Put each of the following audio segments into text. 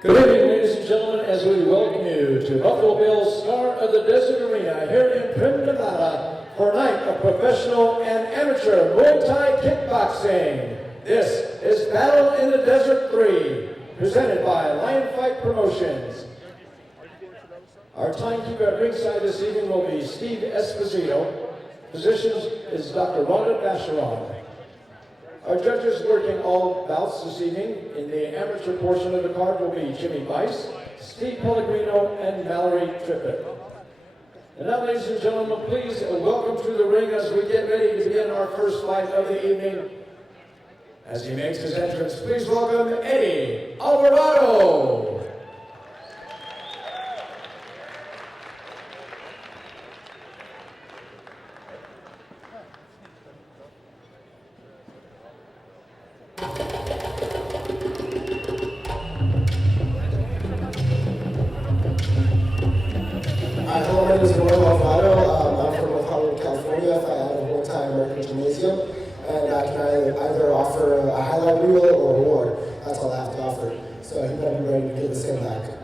Good evening, ladies and gentlemen, as we welcome you to Buffalo Bill's Star of the Desert Arena here in Trim, Nevada for a night of professional and amateur Muay Thai kickboxing. This is Battle in the Desert 3, presented by Lion Fight Promotions. Our timekeeper at ringside this evening will be Steve Esposito. Physicians is Dr. Rhonda Bacheron. Our judges working all bouts this evening in the amateur portion of the card will be Jimmy Weiss, Steve Pellegrino, and Mallory Trippett. And now, ladies and gentlemen, please welcome to the ring as we get ready to begin our first fight of the evening. As he makes his entrance, please welcome Eddie Alvarado. And I can either offer a highlight reel or a reward. That's all I have to offer. So he better be ready to give the skin back.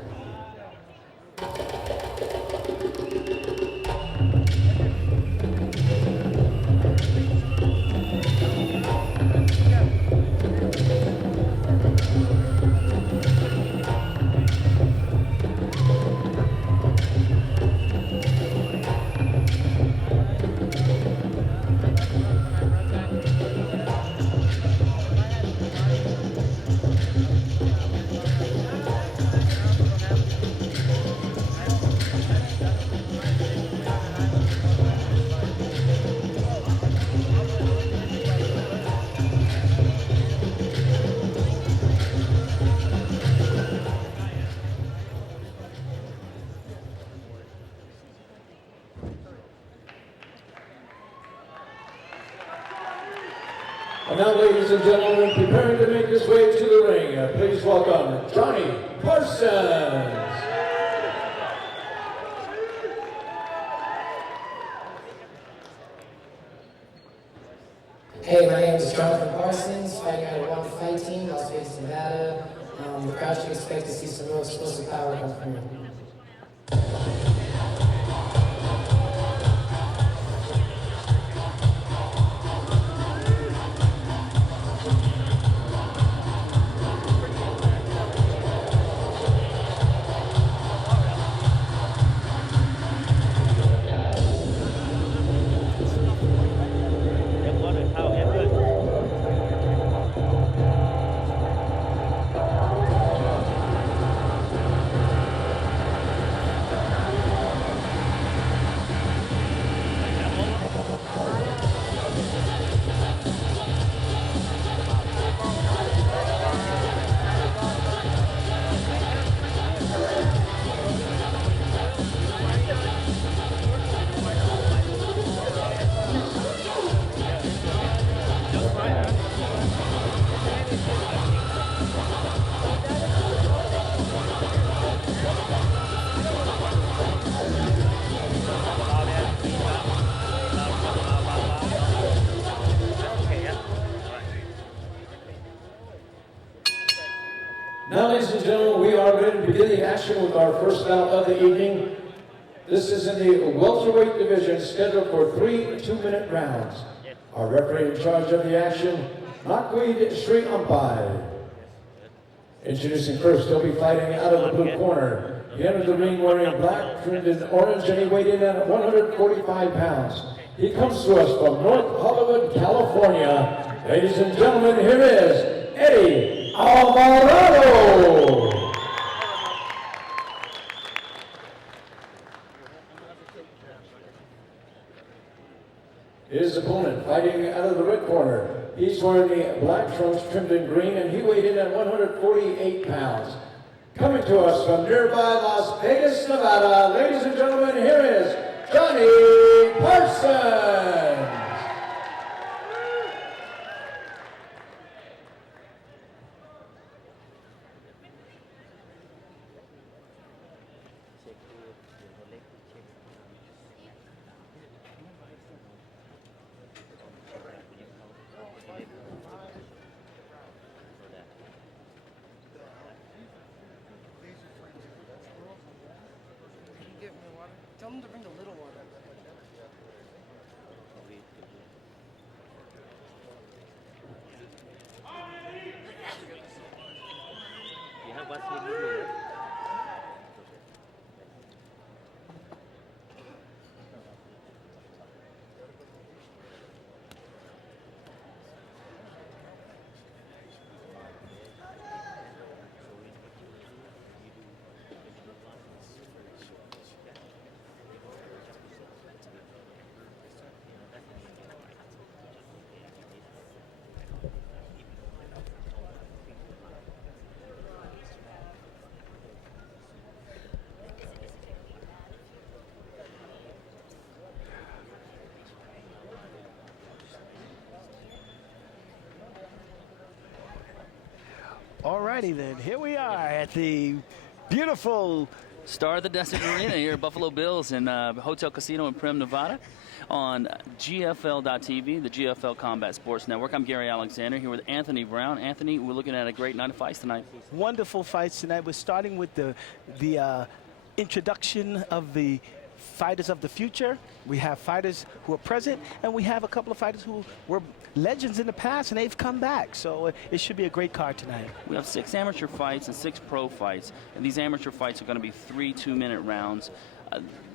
And now, ladies and gentlemen, preparing to make his way to the ring, please welcome Johnny Parsons. Hey, my name is Jonathan Parsons, fighting out of One Fight Team, Las Vegas, Nevada. The crowd should expect to see some real explosive power come from me. Now, ladies and gentlemen, we are ready to begin the action with our first bout of the evening. This is in the welterweight division, scheduled for 3 2-minute rounds. Our referee in charge of the action, Nakweed Sri Umpai. Introducing first, he'll be fighting out of the blue corner. He entered the ring wearing black, trimmed in orange, and he weighed in at 145 pounds. He comes to us from North Hollywood, California. Ladies and gentlemen, here is Eddie Alvarado. His opponent fighting out of the red corner. He's wearing the black trunks trimmed in green, and he weighed in at 148 pounds. Coming to us from nearby Las Vegas, Nevada, ladies and gentlemen, here is Johnny Parsons. Tell them to bring the little one. You have what's with you? Alrighty then, here we are at the beautiful Star of the Desert Arena here at Buffalo Bills in Hotel Casino in Primm, Nevada on GFL.TV, the GFL Combat Sports Network. I'm Gary Alexander here with Anthony Brown. Anthony, we're looking at a great night of fights tonight. wonderful fights tonight. We're starting with the introduction of the fighters of the future. We have fighters who are present, and we have a couple of fighters who were legends in the past, and they've come back. So it should be a great card tonight. We have 6 amateur fights and 6 pro fights, and these amateur fights are going to be 3 2-minute rounds.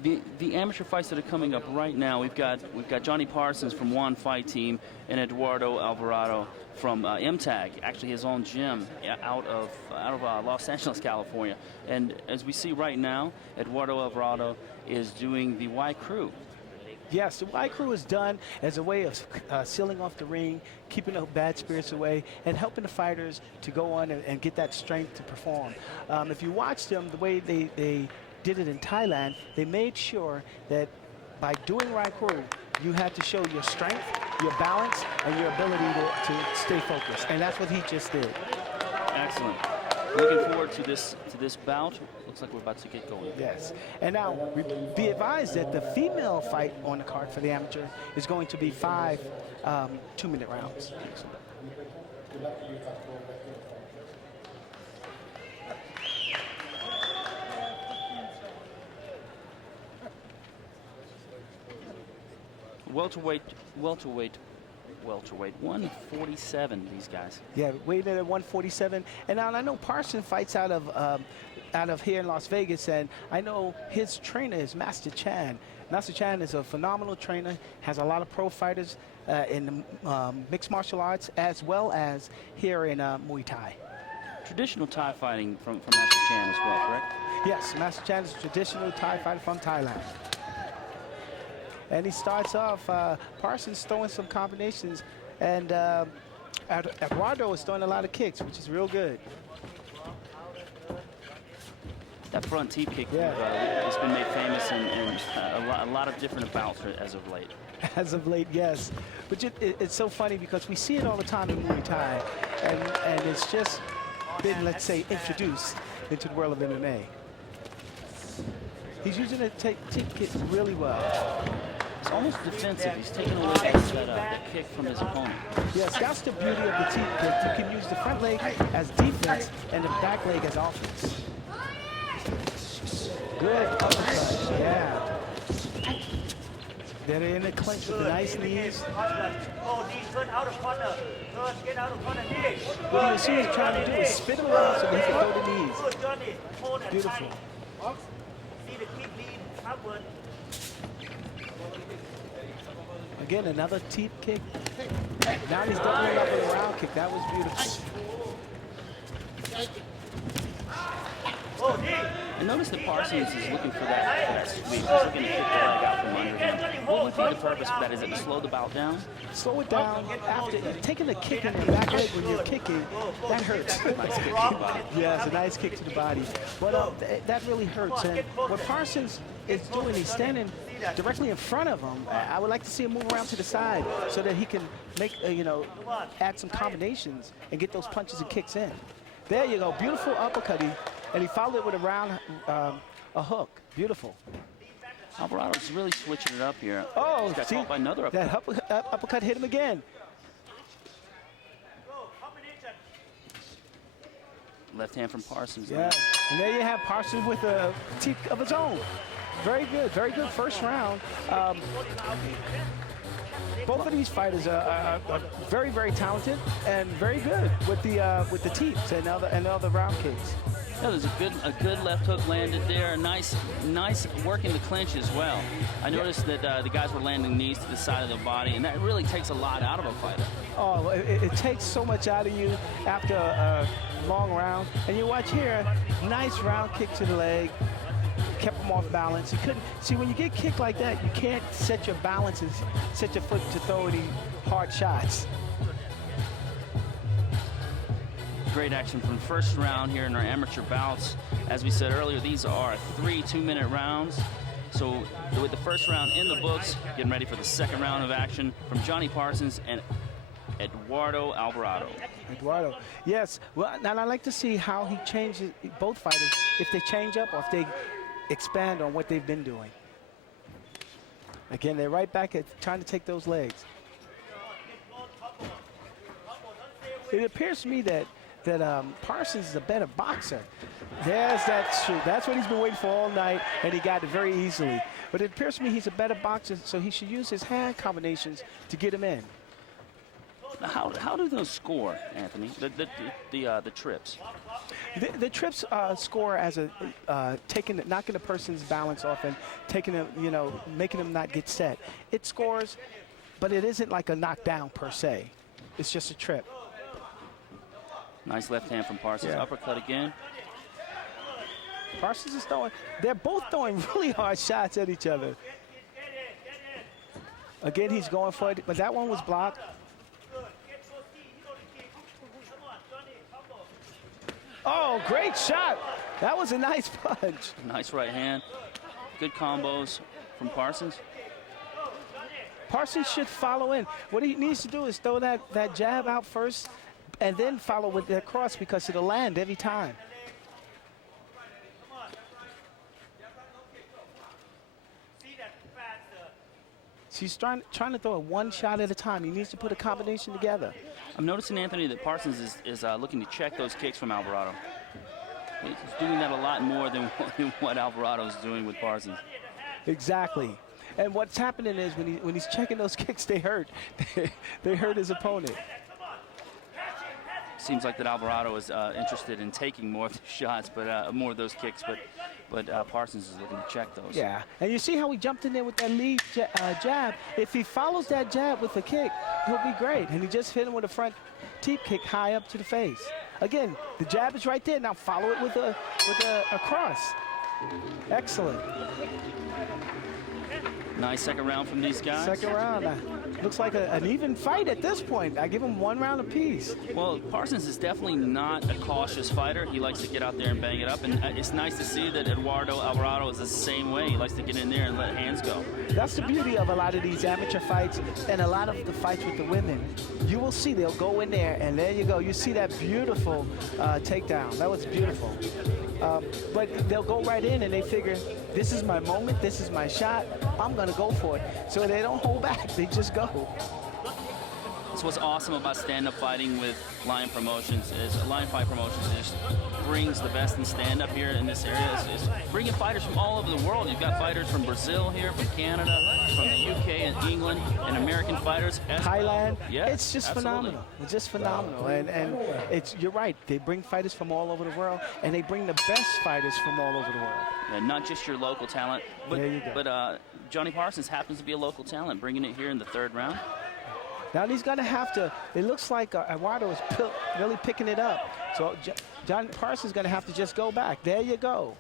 The amateur fights that are coming up right now, we've got Johnny Parsons from One Fight Team and Eduardo Alvarado from MTAG, actually his own gym out of Los Angeles, California. And as we see right now, Eduardo Alvarado is doing the Y Crew. Yes, the Y Crew is done as a way of sealing off the ring, keeping the bad spirits away, and helping the fighters to go on and get that strength to perform. If you watch them, the way they did it in Thailand, they made sure that by doing Y Crew, you had to show your strength, your balance, and your ability to stay focused. And that's what he just did. Excellent. Looking forward to this bout. Looks like we're about to get going. Yes. And now, be advised that the female fight on the card for the amateur is going to be 5 2-minute rounds. Welterweight, 147, these guys. Yeah, weighing in at 147. And now I know Parson fights out of here in Las Vegas, and I know his trainer is Master Chan. Master Chan is a phenomenal trainer, has a lot of pro fighters in mixed martial arts, as well as here in Muay Thai. Traditional Thai fighting from Master Chan as well, correct? Yes, Master Chan is a traditional Thai fighter from Thailand. And he starts off, Parsons throwing some combinations, and Eduardo is throwing a lot of kicks, which is real good. That front teep kick Yeah. has been made famous in a lot of different bouts as of late. As of late, yes. But it's so funny because we see it all the time in Muay Thai, and it's just been, let's say, introduced into the world of MMA. He's using the teep kick really well. It's almost defensive. He's taking away that kick from his opponent. Yes, that's the beauty of the teep kick. You can use the front leg as defense and the back leg as offense. Good uppercut, yeah. They're in the clinch with the nice knees. What you see he's trying to do is spin him around so that he can throw the knees. Beautiful. Again, another teep kick. Now he's doubling up with a round kick. That was beautiful. And notice that Parsons is looking for that sweep. He's looking to kick the leg out from under him. What would be the purpose of that? Is it to slow the bout down? Slow it down. After taking a kick in the back leg when you're kicking, that hurts. Nice kick to the body. Yeah, it's a nice kick to the body. But that really hurts. And what Parsons is doing, he's standing directly in front of him. I would like to see him move around to the side so that he can make, add some combinations and get those punches and kicks in. There you go. Beautiful uppercut. And he followed it with a hook. Beautiful. Alvarado's really switching it up here. Oh, He's got see, caught by another uppercut. that uppercut hit him again. Left hand from Parsons. Yeah, and there you have Parsons with a teep of his own. very good first round. Both of these fighters are very, very talented and very good with the teeps and other round kicks. Yeah, there's a good left hook landed there. Nice work in the clinch as well. I noticed that the guys were landing knees to the side of the body, and that really takes a lot out of a fighter. Oh, it takes so much out of you after a long round. And you watch here, nice round kick to the leg. Kept him off balance. He couldn't see when you get kicked like that. You can't set your balance and set your foot to throw any hard shots. Great action from the first round here in our amateur bouts. As we said earlier, these are 3 2-minute rounds. So with the first round in the books, getting ready for the second round of action from Johnny Parsons and Eduardo Alvarado. Eduardo, yes. Well, and I like to see how he changes both fighters, if they change up or if they expand on what they've been doing. Again, they're right back at trying to take those legs. It appears to me that Parsons is a better boxer. Yes, that's true. That's what he's been waiting for all night, and he got it very easily. But it appears to me he's a better boxer, so he should use his hand combinations to get him in. How do those score, Anthony? The trips. The trips score as a knocking the person's balance off and taking them, making them not get set. It scores, but it isn't like a knockdown per se. It's just a trip. Nice left hand from Parsons. Yeah. Uppercut again. Parsons is throwing. They're both throwing really hard shots at each other. Again, he's going for it, but that one was blocked. Oh, great shot. That was a nice punch. Nice right hand. Good combos from Parsons. Parsons should follow in. What he needs to do is throw that jab out first and then follow with that cross because it'll land every time. So he's trying to throw it one shot at a time. He needs to put a combination together. I'm noticing, Anthony, that Parsons is looking to check those kicks from Alvarado. He's doing that a lot more than what Alvarado's doing with Parsons. Exactly. And what's happening is when he's checking those kicks, they hurt. They hurt his opponent. Seems like that Alvarado is interested in taking more of the shots, but more of those kicks, but Parsons is looking to check those. Yeah, and you see how he jumped in there with that lead jab. If he follows that jab with a kick, he'll be great. And he just hit him with a front teep kick high up to the face. Again, the jab is right there. Now follow it with a cross. Excellent. Nice second round from these guys. Second round. Looks like an even fight at this point. I give him 1 round apiece. Well, Parsons is definitely not a cautious fighter. He likes to get out there and bang it up. And it's nice to see that Eduardo Alvarado is the same way. He likes to get in there and let hands go. That's the beauty of a lot of these amateur fights and a lot of the fights with the women. You will see they'll go in there, and there you go. You see that beautiful takedown. That was beautiful. But they'll go right in, and they figure, this is my moment, this is my shot, I'm going to go for it. So they don't hold back. They just go. That's what's awesome about stand-up fighting with Lion Promotions is Lion Fight Promotions just brings the best in stand-up here in this area. It's bringing fighters from all over the world. You've got fighters from Brazil here, from Canada, from the UK and England, and American fighters. Thailand. Yeah, it's just absolutely. phenomenal. It's just phenomenal. And you're right. They bring fighters from all over the world, and they bring the best fighters from all over the world. Yeah, not just your local talent, but, there you go. but Johnny Parsons happens to be a local talent, bringing it here in the third round. Now he's going to have to, it looks like Eduardo is really picking it up. So John Parsons is going to have to just go back. There you go.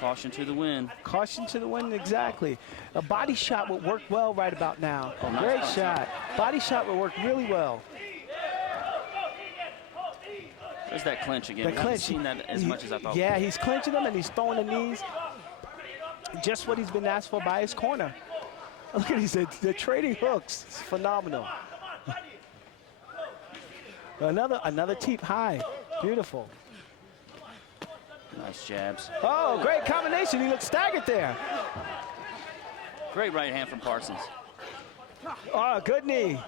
Caution to the wind. Caution to the wind, exactly. A body shot would work well right about now. Oh, nice Great punch. shot. Body shot would work really well. There's that clinch again. The We haven't clinch. seen that as much as I thought. Yeah, he's clinching them and he's throwing the knees. Just what he's been asked for by his corner. Look at these, they're trading hooks. It's phenomenal. Another teep high. Beautiful. Nice jabs. Oh, great combination. He looks staggered there. Great right hand from Parsons. Oh, good knee.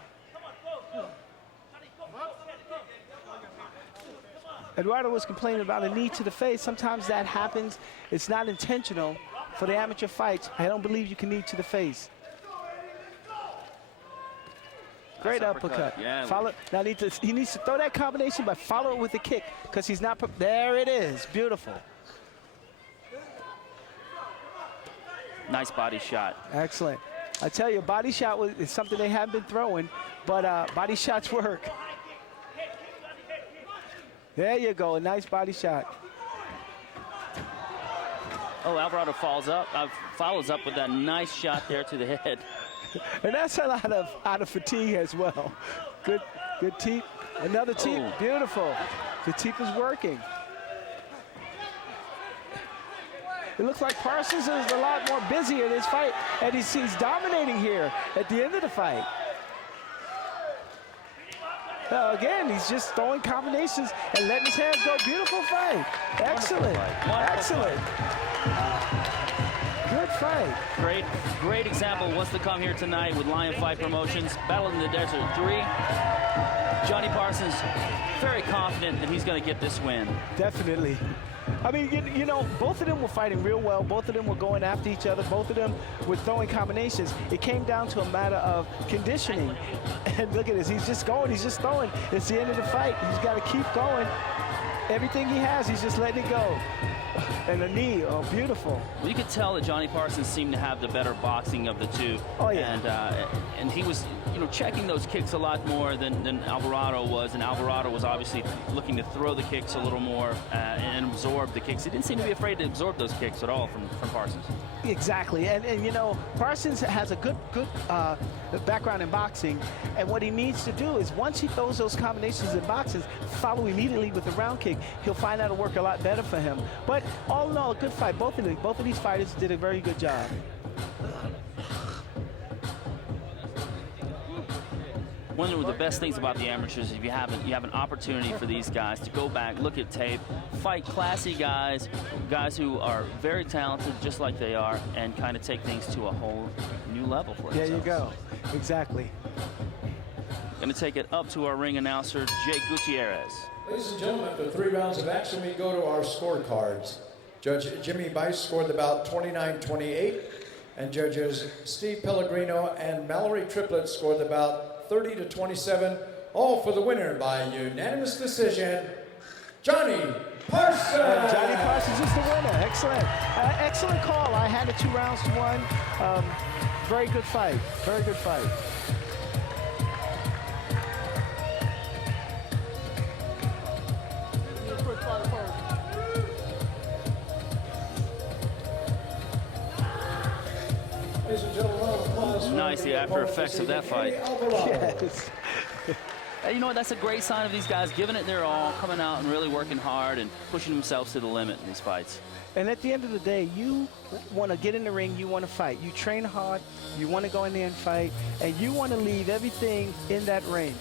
Eduardo was complaining about a knee to the face. Sometimes that happens. It's not intentional. For the amateur fights, I don't believe you can knee to the face. Great uppercut. Yeah. Follow. Now he needs to throw that combination, but follow it with a kick because he's not. There it is. Beautiful. Nice body shot. Excellent. I tell you, body shot is something they have been throwing, but body shots work. There you go. A nice body shot. Oh, Alvarado follows up with that nice shot there to the head. And that's a lot out of fatigue as well. Good teep. Another teep. Oh. Beautiful. The teep is working. It looks like Parsons is a lot more busy in this fight, and he's dominating here at the end of the fight. Again, he's just throwing combinations and letting his hands go. Beautiful fight. Excellent. Excellent. Good fight. Great example what's to come here tonight with Lion Fight Promotions. Battle in the Desert 3. Johnny Parsons, very confident that he's going to get this win. Definitely. I mean, you know, both of them were fighting real well. Both of them were going after each other. Both of them were throwing combinations. It came down to a matter of conditioning. And look at this. He's just going. He's just throwing. It's the end of the fight. He's got to keep going. Everything he has, he's just letting it go. And the knee, oh, beautiful. Well, you could tell that Johnny Parsons seemed to have the better boxing of the two. Oh, yeah. And he was, checking those kicks a lot more than Alvarado was. And Alvarado was obviously looking to throw the kicks a little more and absorb the kicks. He didn't seem to be afraid to absorb those kicks at all from Parsons. Exactly. And Parsons has a good background in boxing. And what he needs to do is once he throws those combinations in boxing, follow immediately with a round kick. He'll find that'll work a lot better for him. But all in all, a good fight. Both of these fighters did a very good job. One of the best things about the amateurs is you have an opportunity for these guys to go back, look at tape, fight classy guys who are very talented just like they are, and kind of take things to a whole new level for themselves. There you go. Exactly. Going to take it up to our ring announcer, Jake Gutierrez. Ladies and gentlemen, after 3 rounds of action, we go to our scorecards. Judge Jimmy Bice scored the bout 29-28, and judges Steve Pellegrino and Mallory Triplett scored the bout 30-27, all for the winner by unanimous decision, Johnny Parsons. Johnny Parsons is the winner. Excellent. Excellent call. I had it 2 rounds to 1. Very good fight. Very good fight. Nice, the after effects of that fight. Yes. You know what, that's a great sign of these guys giving it their all, coming out and really working hard and pushing themselves to the limit in these fights. And at the end of the day, you want to get in the ring, you want to fight. You train hard, you want to go in there and fight, and you want to leave everything in that ring.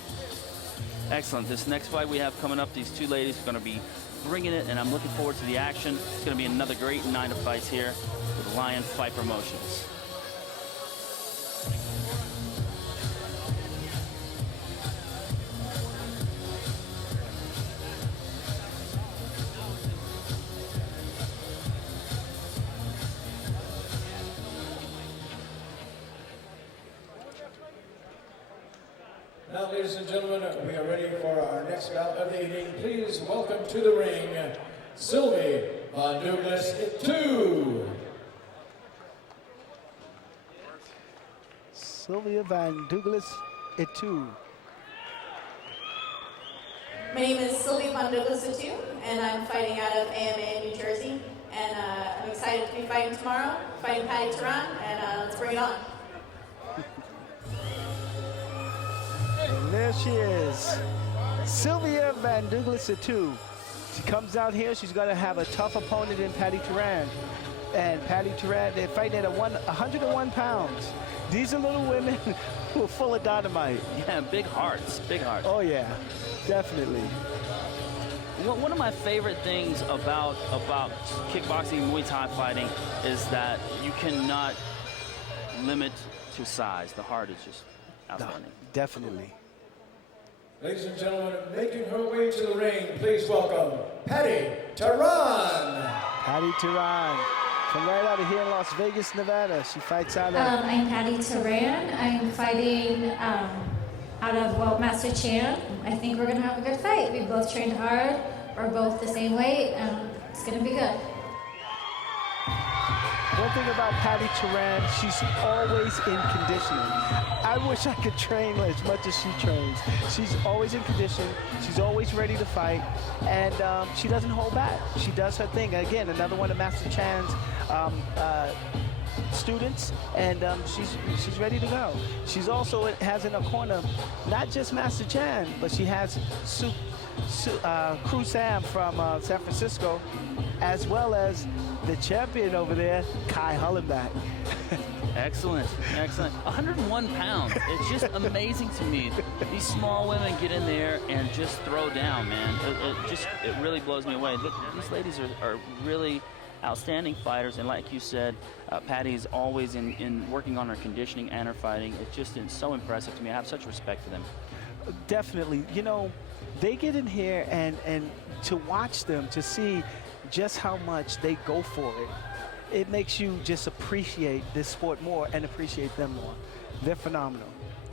Excellent. This next fight we have coming up, these two ladies are going to be bringing it, and I'm looking forward to the action. It's going to be another great night of fights here with Lion Fight Promotions. Now, ladies and gentlemen, we are ready for our next bout of the evening. Please welcome to the ring, Sylvie Van Douglas at 2. Sylvia Van Douglas at 2. My name is Sylvia Van Douglas at 2, and I'm fighting out of AMA in New Jersey. And I'm excited to be fighting tomorrow, fighting Patty Turan, and let's bring it on. And there she is, Sylvia Van Douglas at 2. She comes out here, she's going to have a tough opponent in Patty Turan. And Patty Turan, they're fighting at 101 pounds. These are little women who are full of dynamite. Yeah, big hearts, big hearts. Oh yeah, definitely. One of my favorite things about kickboxing and Muay Thai fighting is that you cannot limit to size. The heart is just outstanding. Definitely. Ladies and gentlemen, making her way to the ring, please welcome Patty Tehran. Patty Tehran, from right out of here in Las Vegas, Nevada. She fights out of... I'm Patty Tehran. I'm fighting out of, well, Master Chan. I think we're going to have a good fight. We both trained hard. We're both the same weight. It's going to be good. One thing about Patty Tehran, she's always in conditioning. I wish I could train as much as she trains. She's always in condition. She's always ready to fight, and she doesn't hold back. She does her thing. Again, another one of Master Chan's students, and she's ready to go. She's also has in her corner not just Master Chan, but she has Crew Sam from San Francisco, as well as the champion over there, Kai Hullenbach. Excellent, excellent. 101 pounds. It's just amazing to me. These small women get in there and just throw down, man. It really blows me away. Look, these ladies are really outstanding fighters, and like you said, Patty's always in working on her conditioning and her fighting. It's so impressive to me. I have such respect for them. Definitely. You know, they get in here and to watch them, to see just how much they go for it, it makes you just appreciate this sport more and appreciate them more. They're phenomenal.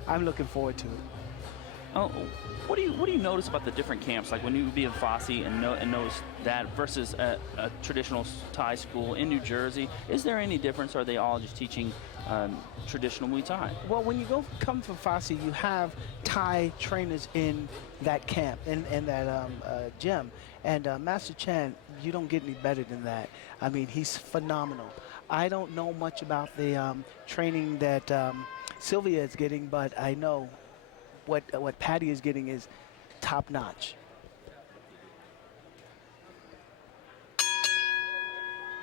I'm looking forward to it. Oh, what do you notice about the different camps? Like when you be in Fosse and notice that versus a traditional Thai school in New Jersey, is there any difference? Or are they all just teaching traditional Muay Thai? Well, when you come from Fosse, you have Thai trainers in that camp, in that gym. And Master Chan, you don't get any better than that. I mean, he's phenomenal. I don't know much about the training that Sylvia is getting, but I know what Patty is getting is top-notch.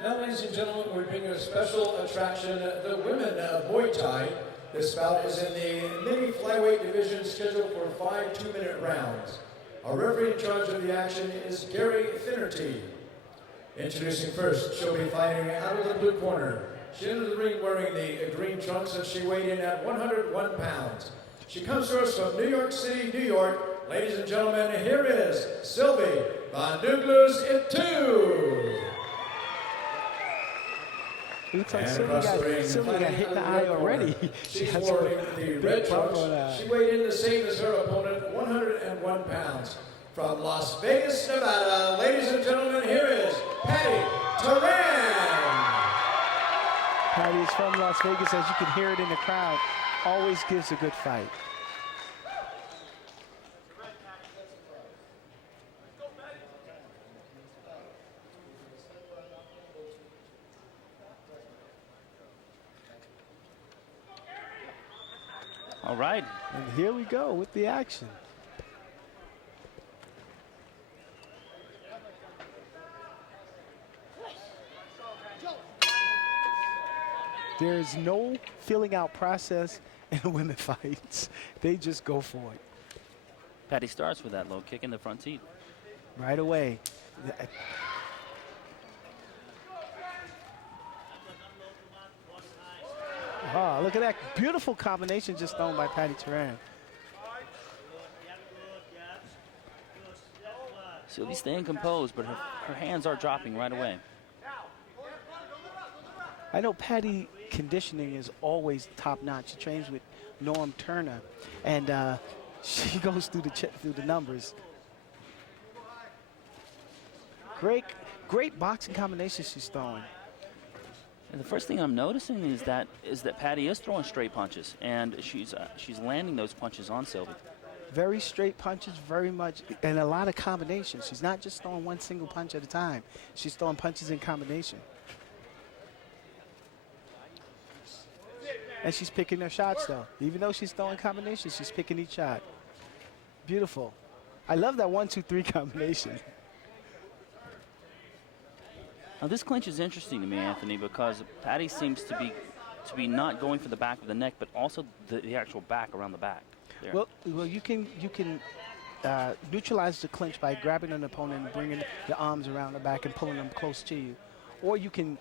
Now, ladies and gentlemen, we're bringing a special attraction, the women of Muay Thai. This bout is in the mini flyweight division, scheduled for 5 2-minute rounds. Our referee in charge of the action is Gary Finnerty. Introducing first, she'll be fighting out of the blue corner. She entered the ring wearing the green trunks, and she weighed in at 101 pounds. She comes to us from New York City, New York. Ladies and gentlemen, here is Sylvie Van Douglas Itu. Looks like Sylvia got hit in the eye already. She's wearing the red trunks. She weighed in the same as her opponent, 101 pounds. From Las Vegas, Nevada, ladies and gentlemen, here is Patty Tehran. Patty is from Las Vegas, as you can hear it in the crowd. Always gives a good fight. All right. And here we go with the action. There's no filling out process in women fights. They just go for it. Patty starts with that low kick in the front teeth. Right away. Oh, look at that beautiful combination just thrown by Patty Tehran. Sylvie's staying composed, but her hands are dropping right away. I know Patty conditioning is always top-notch. She trains with Norm Turner, and she goes through the numbers. Great boxing combinations she's throwing. And the first thing I'm noticing is that Patty is throwing straight punches, and she's landing those punches on Sylvie. Very straight punches, very much, and a lot of combinations. She's not just throwing one single punch at a time. She's throwing punches in combination. And she's picking her shots, though. Even though she's throwing combinations, she's picking each shot. Beautiful. I love that 1-2-3 combination. Now this clinch is interesting to me, Anthony, because Patty seems to be not going for the back of the neck, but also the actual back around the back. There. Well, you can neutralize the clinch by grabbing an opponent and bringing the arms around the back and pulling them close to you, or you can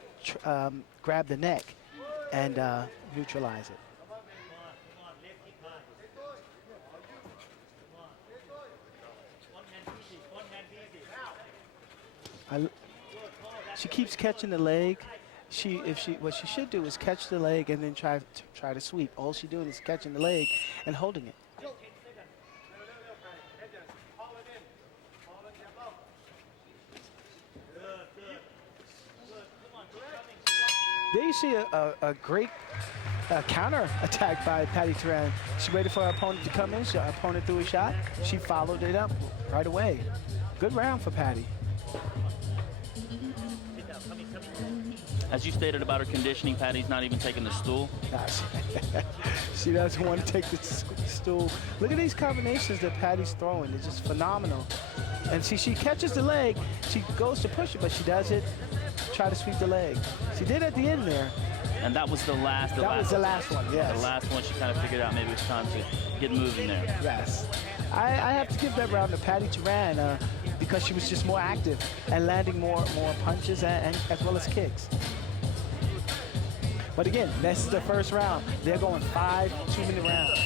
grab the neck and neutralize it. She keeps catching the leg. What she should do is catch the leg and then try to sweep. All she's doing is catching the leg and holding it. There you see a great counter attack by Patty Turan. She waited for her opponent to come in. Her opponent threw a shot. She followed it up right away. Good round for Patty. As you stated about her conditioning, Patty's not even taking the stool. She doesn't want to take the stool. Look at these combinations that Patty's throwing. They're just phenomenal. And see, she catches the leg. She goes to push it, but she does it. Try to sweep the leg. She did at the end there. And that was the last. That was the last one, yes. The last one, she kind of figured out maybe it was time to get moving there. Yes. I have to give that round to Patty Turan because she was just more active and landing more punches and as well as kicks. But again, this is the first round. They're going 5 2-minute rounds.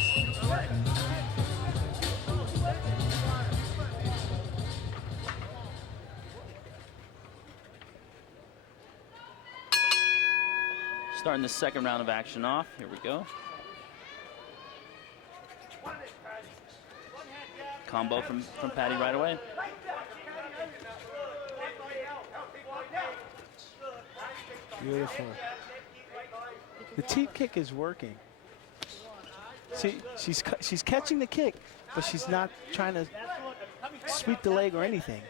Starting the second round of action off. Here we go. Combo from Patty right away. Beautiful. The teep kick is working. See, she's catching the kick, but she's not trying to sweep the leg or anything.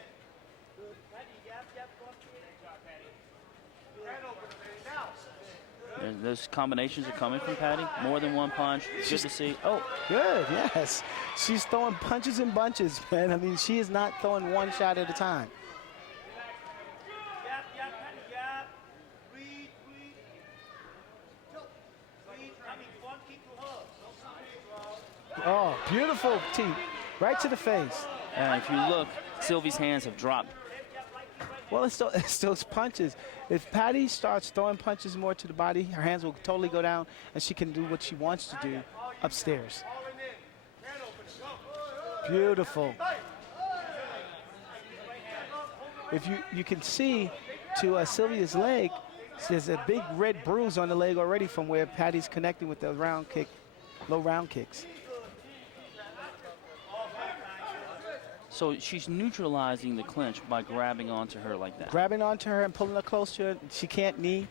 And those combinations are coming from Patty. More than one punch. Good to see. Oh, good, yes. She's throwing punches in bunches, man. I mean, she is not throwing one shot at a time. Oh, beautiful teep. Right to the face. And if you look, Sylvie's hands have dropped. Well, it's those punches. If Patty starts throwing punches more to the body, her hands will totally go down, and she can do what she wants to do upstairs. Beautiful. If you can see to Sylvia's leg, there's a big red bruise on the leg already from where Patty's connecting with the round kick, low round kicks. So she's neutralizing the clinch by grabbing onto her like that. Grabbing onto her and pulling her close to her. She can't knee,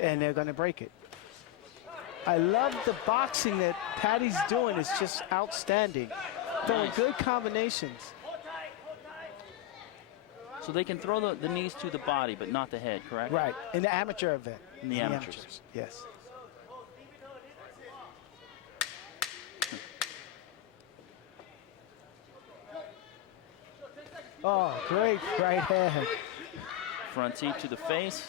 and they're going to break it. I love the boxing that Patty's doing. It's just outstanding. Throwing good combinations. So they can throw the knees to the body, but not the head, correct? Right, in the amateur event. In the amateurs. Yes. Oh, great right hand. Front teep to the face.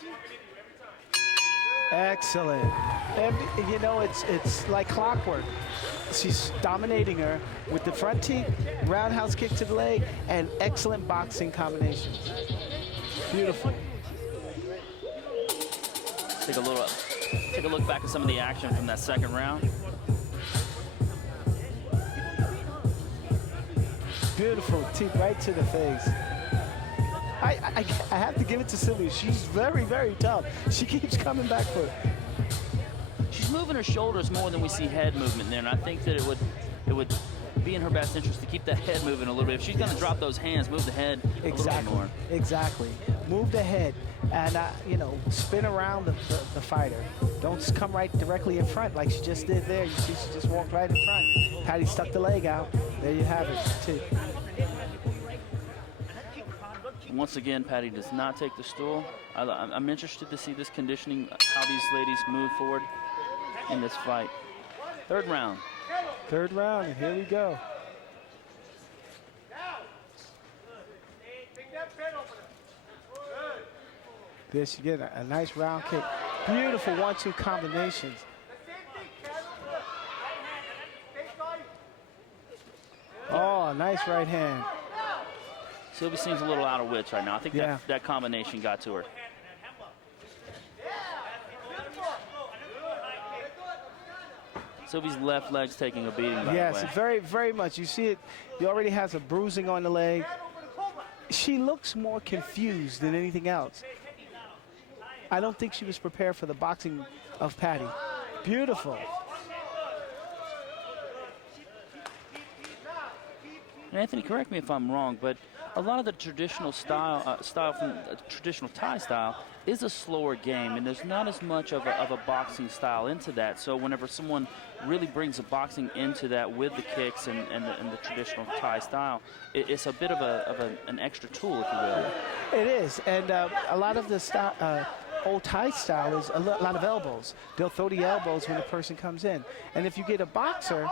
Excellent. And, you know, it's like clockwork. She's dominating her with the front teep, roundhouse kick to the leg, and excellent boxing combinations. Beautiful. Take a look back at some of the action from that second round. Beautiful teep right to the face. I have to give it to Sylvia. She's very, very tough. She keeps coming back for it. She's moving her shoulders more than we see head movement there, and I think that it would be in her best interest to keep that head moving a little bit. If she's going to drop those hands, move the head a little bit more. Exactly. Move the head and, you know, spin around the fighter. Don't just come right directly in front like she just did there. You see, she just walked right in front. Patty stuck the leg out. There you have it, too. Once again, Patty does not take the stool. I'm interested to see this conditioning, how these ladies move forward in this fight. Third round. Third round, and here we go. This, you get a nice round kick. Beautiful 1-2 combinations. Oh, nice right hand. Sylvia seems a little out of wits right now. I think that combination got to her. Sylvia's left leg's taking a beating, by the way. Yes, very, very much. You see it, he already has a bruising on the leg. She looks more confused than anything else. I don't think she was prepared for the boxing of Patty. Beautiful. And Anthony, correct me if I'm wrong, but a lot of the traditional style from traditional Thai style is a slower game, and there's not as much of a boxing style into that. So whenever someone really brings the boxing into that with the kicks and the traditional Thai style, it's a bit of an extra tool, if you will. It is, and a lot of the style, old Thai style is a lot of elbows. They'll throw the elbows when the person comes in, and if you get a boxer,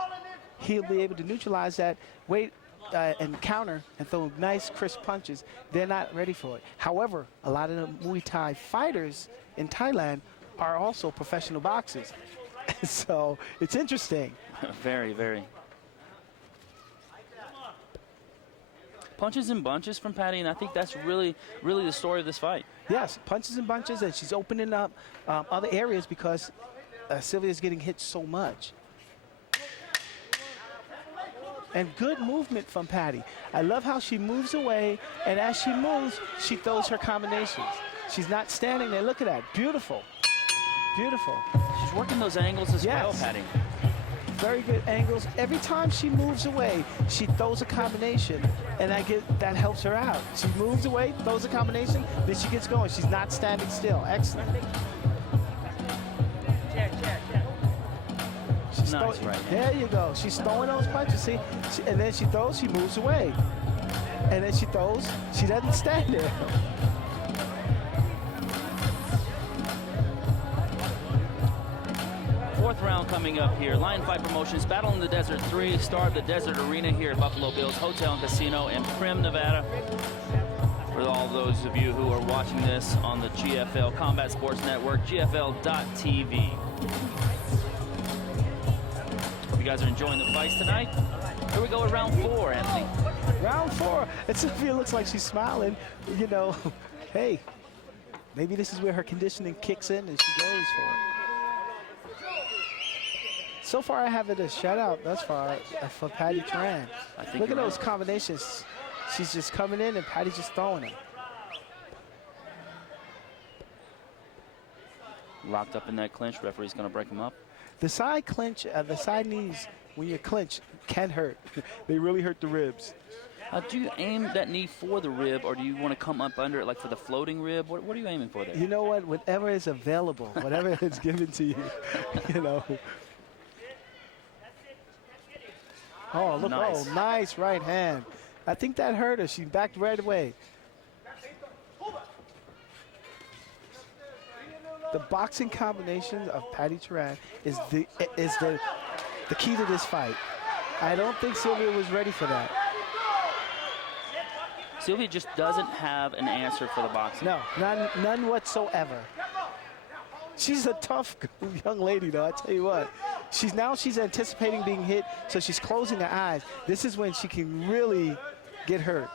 he'll be able to neutralize that weight. And counter and throw nice crisp punches. They're not ready for it. However, a lot of the Muay Thai fighters in Thailand are also professional boxers. So it's interesting. Very, very. Punches and bunches from Patty, and I think that's really the story of this fight. Yes, punches and bunches, and she's opening up other areas because Sylvia's getting hit so much. And good movement from Patty. I love how she moves away, and as she moves, she throws her combinations. She's not standing there. Look at that. Beautiful. Beautiful. She's working those angles as well, Patty. Very good angles. Every time she moves away, she throws a combination, and that helps her out. She moves away, throws a combination, then she gets going. She's not standing still. Excellent. Nice, right. There you go. She's throwing those punches, see? And then she throws, she moves away. And then she throws, she doesn't stand there. Fourth round coming up here. Lion Fight Promotions, Battle in the Desert 3, star of the Desert Arena here at Buffalo Bills Hotel and Casino in Primm, Nevada. For all those of you who are watching this on the GFL Combat Sports Network, GFL.TV. You guys are enjoying the fights tonight. Here we go with round 4, Anthony. Round 4. And Sophia looks like she's smiling. You know, hey, maybe this is where her conditioning kicks in and she goes for it. So far, I have it a shutout thus far for Patty Turan. Look at those combinations. She's just coming in and Patty's just throwing them. Locked up in that clinch. Referee's going to break him up. The side clinch, the side knees, when you clinch, can hurt. They really hurt the ribs. Do you aim that knee for the rib, or do you want to come up under it, like for the floating rib? What are you aiming for there? You know what? Whatever is available, whatever is given to you, you know. Oh, look, nice. Oh, nice right hand. I think that hurt her. She backed right away. The boxing combination of Patty Turan is the key to this fight. I don't think Sylvia was ready for that. Sylvia just doesn't have an answer for the boxing. No, none whatsoever. She's a tough young lady, though, I tell you what. She's anticipating being hit, so she's closing her eyes. This is when she can really get hurt,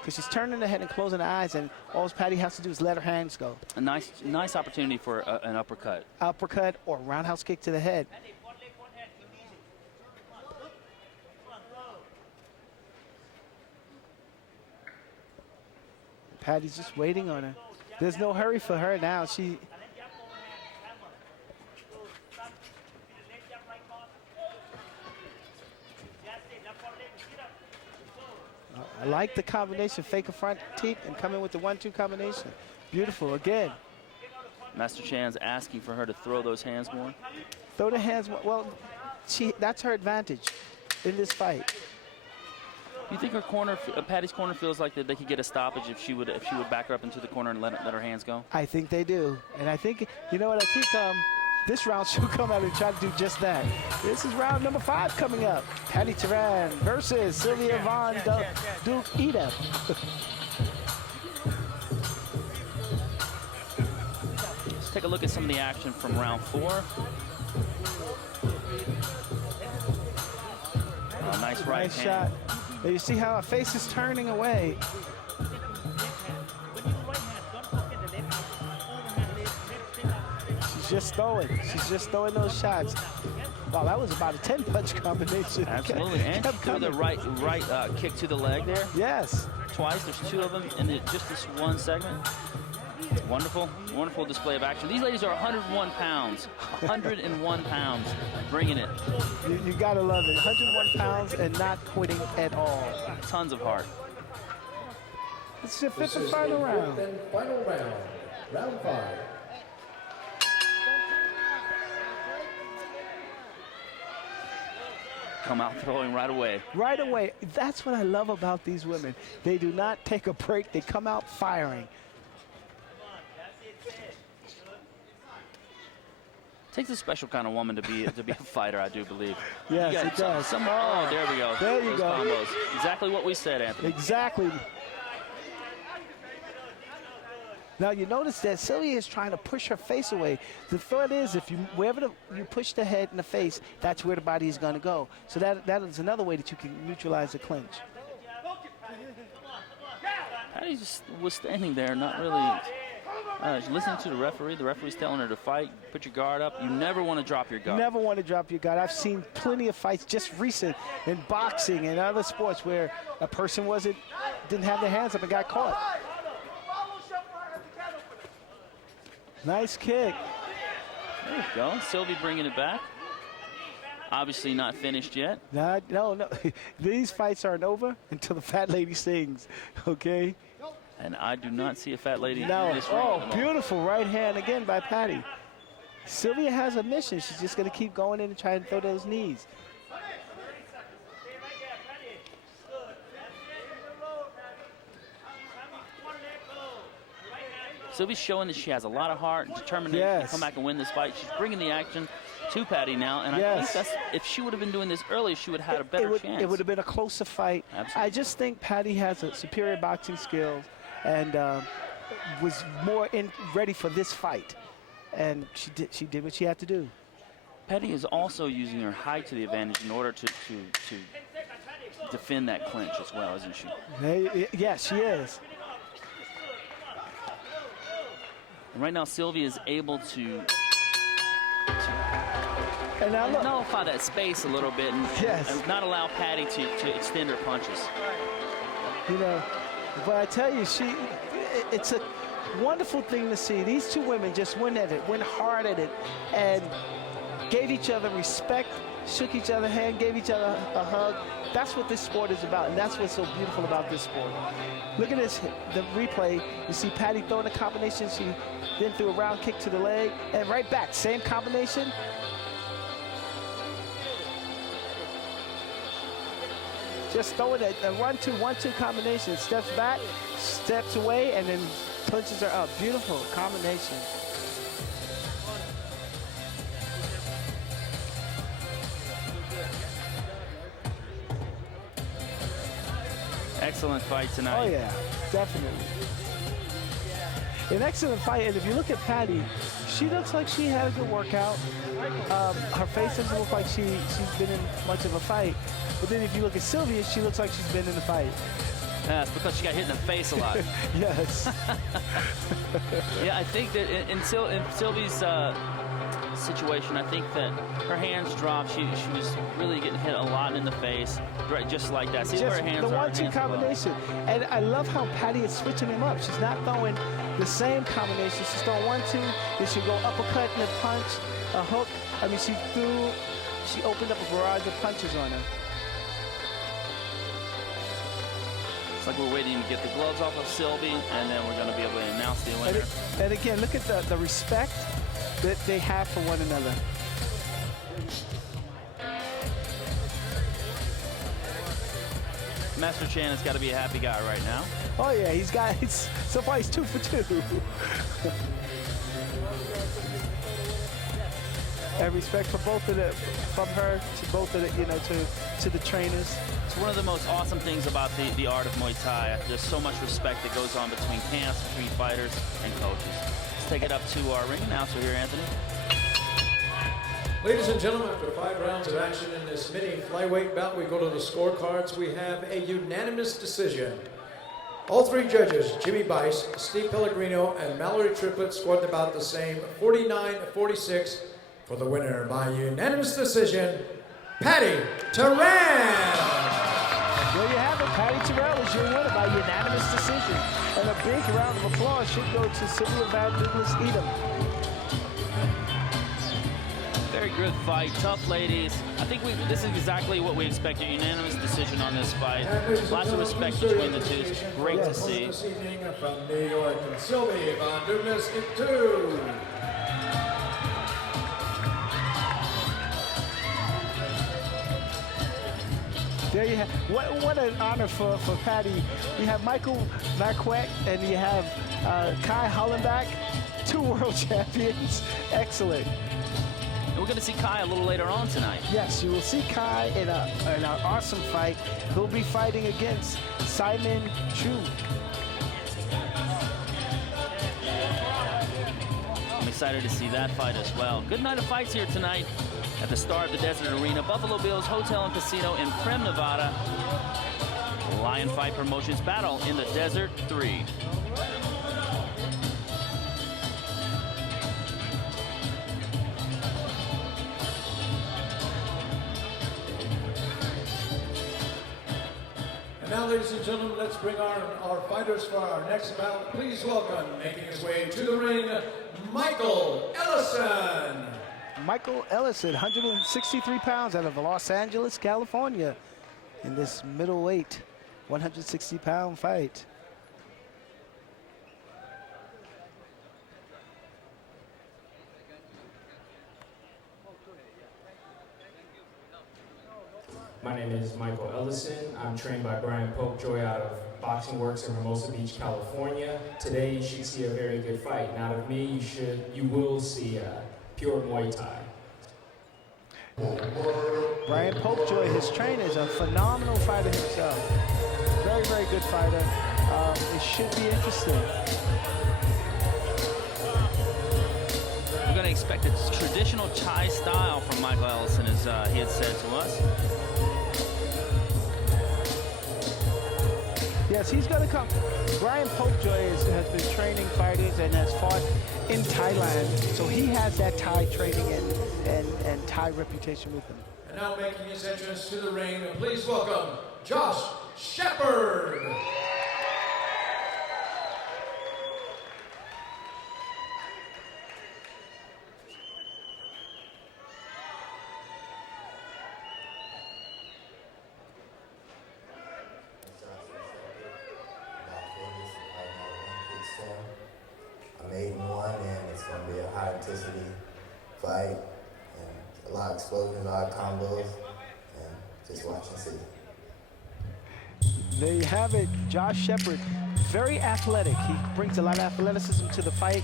because she's turning her head and closing her eyes, and all Patty has to do is let her hands go. A nice opportunity for an uppercut. Uppercut or roundhouse kick to the head. Patty's just waiting on her. There's no hurry for her now. I like the combination, fake a front teep and come in with the 1-2 combination. Beautiful, again. Master Chan's asking for her to throw those hands more. Throw the hands more. Well, that's her advantage in this fight. You think her corner, Patty's corner, feels like that they could get a stoppage if she would back her up into the corner and let her hands go? I think they do, and I think, you know what, I think this round she'll come out and try to do just that. This is round number 5 coming up. Patty Turan versus Sylvia Von Duke Ida. Let's take a look at some of the action from round 4. Oh, nice right Nice hand. shot. You see how her face is turning away. She's just throwing those shots. Wow, that was about a 10-punch combination. Absolutely, and the right kick to the leg there. Yes. twice. There's 2 of them in just this one segment. Wonderful, wonderful display of action. These ladies are 101 pounds. 101 pounds, bringing it. You gotta love it. 101 pounds and not quitting at all. Tons of heart. It's the This fifth and is final the round. fifth and final round. Round 5. Come out throwing right away. Right away. That's what I love about these women. They do not take a break. They come out firing. Takes a special kind of woman to be a fighter, I do believe. Yes, it does. Oh, there we go. There you Those go. combos. Exactly what we said, Anthony. Exactly. Now you notice that Sylvia is trying to push her face away. The thought is, if you wherever you push the head and the face, that's where the body is going to go. So that is another way that you can neutralize the clinch. Patty just was standing there, not really listening to the referee. The referee's telling her to fight. Put your guard up. You never want to drop your guard. Never want to drop your guard. I've seen plenty of fights just recent in boxing and other sports where a person didn't have their hands up and got caught. Nice kick. There you go. Sylvie bringing it back. Obviously not finished yet. No. These fights aren't over until the fat lady sings, okay? And I do not see a fat lady No. in this ring. Oh, beautiful right hand again by Patty. Sylvia has a mission. She's just going to keep going in and try and throw those knees. Sylvie's showing that she has a lot of heart and determination to come back and win this fight. She's bringing the action to Patty now, and I think that's, if she would have been doing this earlier, she would have had a better chance. It would have been a closer fight. Absolutely. I just think Patty has a superior boxing skills and was more ready for this fight, and she did what she had to do. Patty is also using her height to the advantage in order to defend that clinch as well, isn't she? Yes, she is. And right now, Sylvia is able to and now look, nullify that space a little bit and not allow Patty to extend her punches. You know, but I tell you, it's a wonderful thing to see. These two women just went at it, went hard at it, and gave each other respect, shook each other's hand, gave each other a hug. That's what this sport is about, and that's what's so beautiful about this sport. Look at this, the replay. You see Patty throwing a combination. She then threw a round kick to the leg, and right back, same combination. Just throwing a 1-2 combination. Steps back, steps away, and then punches her up. Beautiful combination. Excellent fight tonight. Oh, yeah, definitely. An excellent fight, and if you look at Patty, she looks like she had a good workout. Her face doesn't look like she's been in much of a fight. But then if you look at Sylvia, she looks like she's been in a fight. That's because she got hit in the face a lot. Yes. Yeah, I think that in Sylvie's situation, I think that her hands dropped. She was really getting hit a lot in the face, right, just like that. See Just where her hands the are. 1-2 combination. And I love how Patty is switching them up. She's not throwing the same combination. She's throwing 1-2, then she'll go uppercut and a punch, a hook. I mean, she opened up a barrage of punches on her. It's like we're waiting to get the gloves off of Sylvie, and then we're going to be able to announce the winner. And again, look at the respect that they have for one another. Master Chan has got to be a happy guy right now. Oh yeah, so far he's 2 for 2. And respect for from her to both of the, to the trainers. It's one of the most awesome things about the art of Muay Thai. There's so much respect that goes on between camps, between fighters and coaches. Let's take it up to our ring announcer here, Anthony. Ladies and gentlemen, after 5 rounds of action in this mini flyweight bout, we go to the scorecards. We have a unanimous decision. All 3 judges, Jimmy Bice, Steve Pellegrino, and Mallory Triplett, scored about the same, 49-46, for the winner by unanimous decision, Patty Turan. There you have it, Patty Terrell is your winner by unanimous decision. And a big round of applause should go to Sylvia Van Douglas Edom. Very good fight, tough ladies. I think this is exactly what we expected, unanimous decision on this fight. Lots of respect between the two. It's great to see. This evening from New York, Sylvia Van Douglas Edom. There you have, what an honor for Patty. You have Michael Marquette and you have Kai Hollenbach, 2 world champions. Excellent. And we're going to see Kai a little later on tonight. Yes, you will see Kai in an awesome fight. He'll be fighting against Simon Chu. I'm excited to see that fight as well. Good night of fights here tonight at the Star of the Desert Arena, Buffalo Bills Hotel and Casino in Primm, Nevada. Lion Fight Promotions Battle in the Desert 3. And now, ladies and gentlemen, let's bring our fighters for our next bout. Please welcome, making his way to the ring, Michael Ellison. Michael Ellison, 163 pounds out of Los Angeles, California, in this middleweight 160-pound fight. My name is Michael Ellison. I'm trained by Brian Popejoy out of Boxing Works in Hermosa Beach, California. Today you should see a very good fight. And out of me, you will see pure Muay Thai. Brian Popejoy, his trainer, is a phenomenal fighter himself. Very, very good fighter. It should be interesting. We're going to expect a traditional Thai style from Michael Ellison, as he had said to us. Yes, he's going to come. Brian Popejoy has been training fighters and has fought in Thailand, so he has that Thai training and Thai reputation with him. And now making his entrance to the ring, please welcome Josh Shepard. I'm 8-1, and it's going to be a high intensity fight, and a lot of explosions, a lot of combos, and just watch and see. There you have it, Josh Shepard, very athletic. He brings a lot of athleticism to the fight.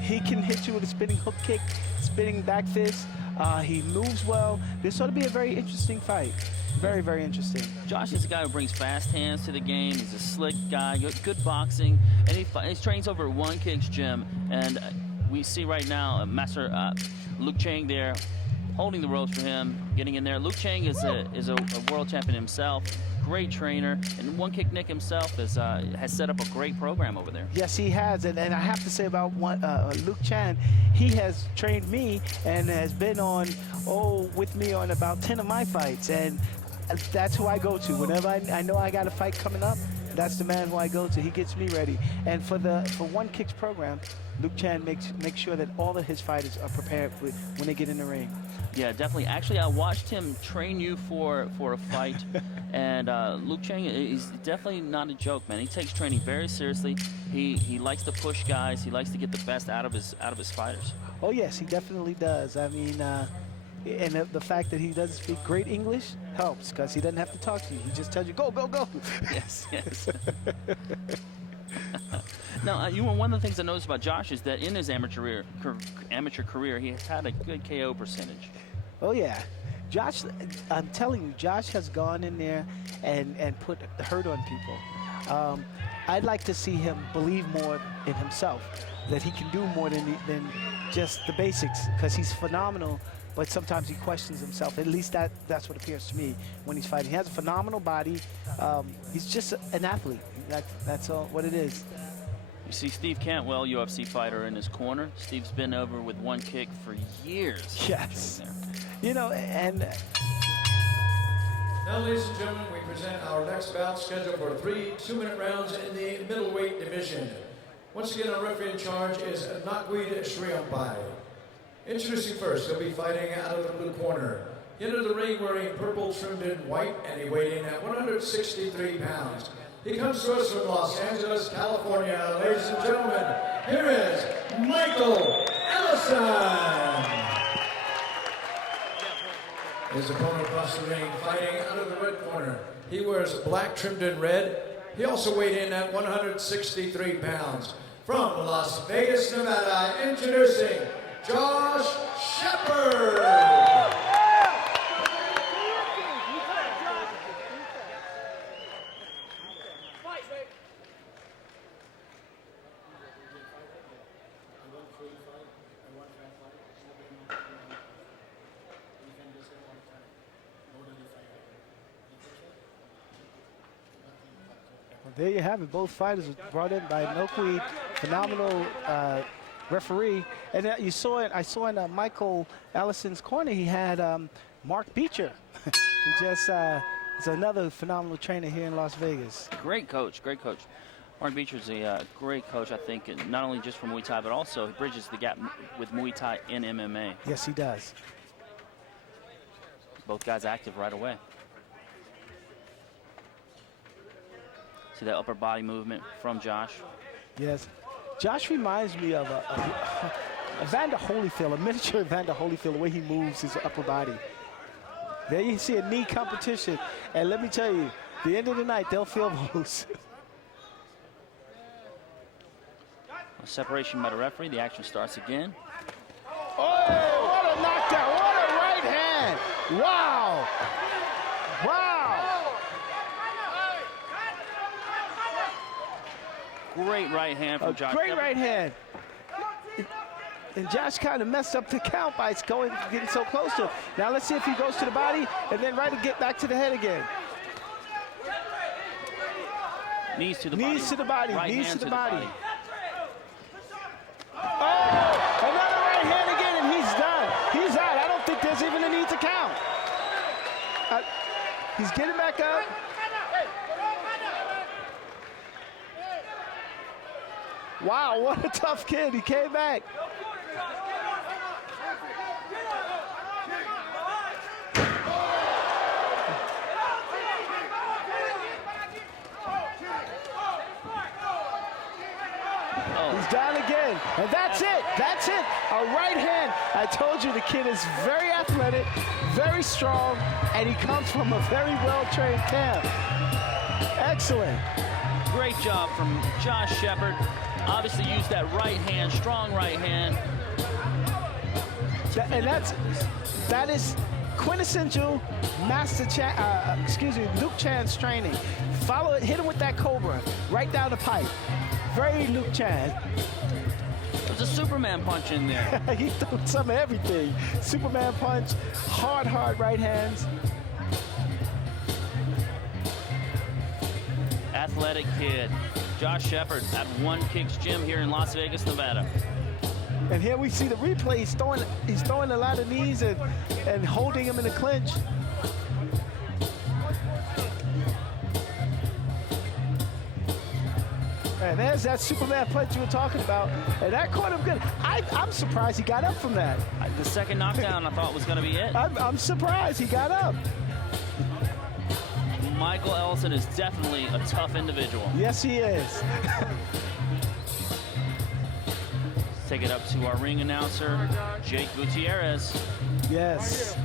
He can hit you with a spinning hook kick, spinning back fist. He moves well. This ought to be a very interesting fight. Very, very interesting. Josh is a guy who brings fast hands to the game. He's a slick guy, good boxing, and he trains over at One Kick's gym. And we see right now Master Luke Chang there, holding the ropes for him, getting in there. Luke Chang is a world champion himself, great trainer, and One Kick Nick himself has set up a great program over there. Yes, he has, and I have to say about Luke Chan, he has trained me and has been on, with me on about 10 of my fights, and that's who I go to. Whenever I know I got a fight coming up, that's the man who I go to. He gets me ready. And for One Kick's program, Luke Chan makes sure that all of his fighters are prepared when they get in the ring. Yeah, definitely. Actually, I watched him train you for a fight, and Luke Chang is definitely not a joke, man. He takes training very seriously. He likes to push guys. He likes to get the best out of his fighters. Oh yes, he definitely does. I mean, and the fact that he doesn't speak great English helps, because he doesn't have to talk to you. He just tells you, go, go, go. Yes, yes. Now, one of the things I noticed about Josh is that in his amateur career, he has had a good KO percentage. Oh, yeah. Josh, I'm telling you, Josh has gone in there and put the hurt on people. I'd like to see him believe more in himself, that he can do more than just the basics, because he's phenomenal, but sometimes he questions himself. At least that's what appears to me when he's fighting. He has a phenomenal body. He's just an athlete. That's all what it is. You see Steve Cantwell, UFC fighter, in his corner. Steve's been over with One Kick for years. Yes. You know, and Now, ladies and gentlemen, we present our next bout scheduled for 3 2-minute rounds in the middleweight division. Once again, our referee in charge is Nakweed Sriampai. Introducing first, he'll be fighting out of the blue corner. He entered the ring wearing purple trimmed in white, and he weighed in at 163 pounds. He comes to us from Los Angeles, California. Ladies and gentlemen, here is Michael Ellison. His opponent across the ring, fighting out of the red corner. He wears black trimmed in red. He also weighed in at 163 pounds. From Las Vegas, Nevada, introducing Josh Shepard. There you have it. Both fighters were brought in by Nakweed, phenomenal referee. And you saw it. I saw in Michael Ellison's corner. He had Mark Beecher, who just is another phenomenal trainer here in Las Vegas. Great coach, great coach. Mark Beecher's a great coach, I think, not only just for Muay Thai, but also he bridges the gap with Muay Thai in MMA. Yes, he does. Both guys active right away. See that upper body movement from Josh? Yes. Josh reminds me of a Evander Holyfield, a miniature Evander Holyfield, the way he moves his upper body. There you see a knee competition. And let me tell you, the end of the night, they'll feel those. Separation by the referee. The action starts again. Oh, what a knockdown. What a right hand. Wow. Wow. Great right hand from Josh. Great right hand. And Josh kind of messed up the count by getting so close to him. Now let's see if he goes to the body and then right to get back to the head again. Knees to the body. Knees to the body. Right Knees hand to the body. body. Oh, another right hand again, and he's done. He's out. I don't think there's even a need to count. He's getting back up. Wow, what a tough kid. He came back. He's down again, and that's it. That's it. A right hand. I told you the kid is very athletic, very strong, and he comes from a very well-trained camp. Excellent. Great job from Josh Shepard. Obviously used that right hand, strong right hand. That is quintessential Luke Chan's training. Follow it, hit him with that cobra, right down the pipe. Very Luke Chan. There's a Superman punch in there. He threw some of everything. Superman punch, hard right hands. Athletic kid. Josh Shepard at One Kicks Gym here in Las Vegas, Nevada. And here we see the replay. He's throwing a lot of knees and holding him in a clinch. And there's that Superman punch you were talking about. And that caught him good. I'm surprised he got up from that. The second knockdown I thought was going to be it. I'm surprised he got up. Michael Ellison is definitely a tough individual. Yes, he is. Take it up to our ring announcer, Jake Gutierrez. Yes.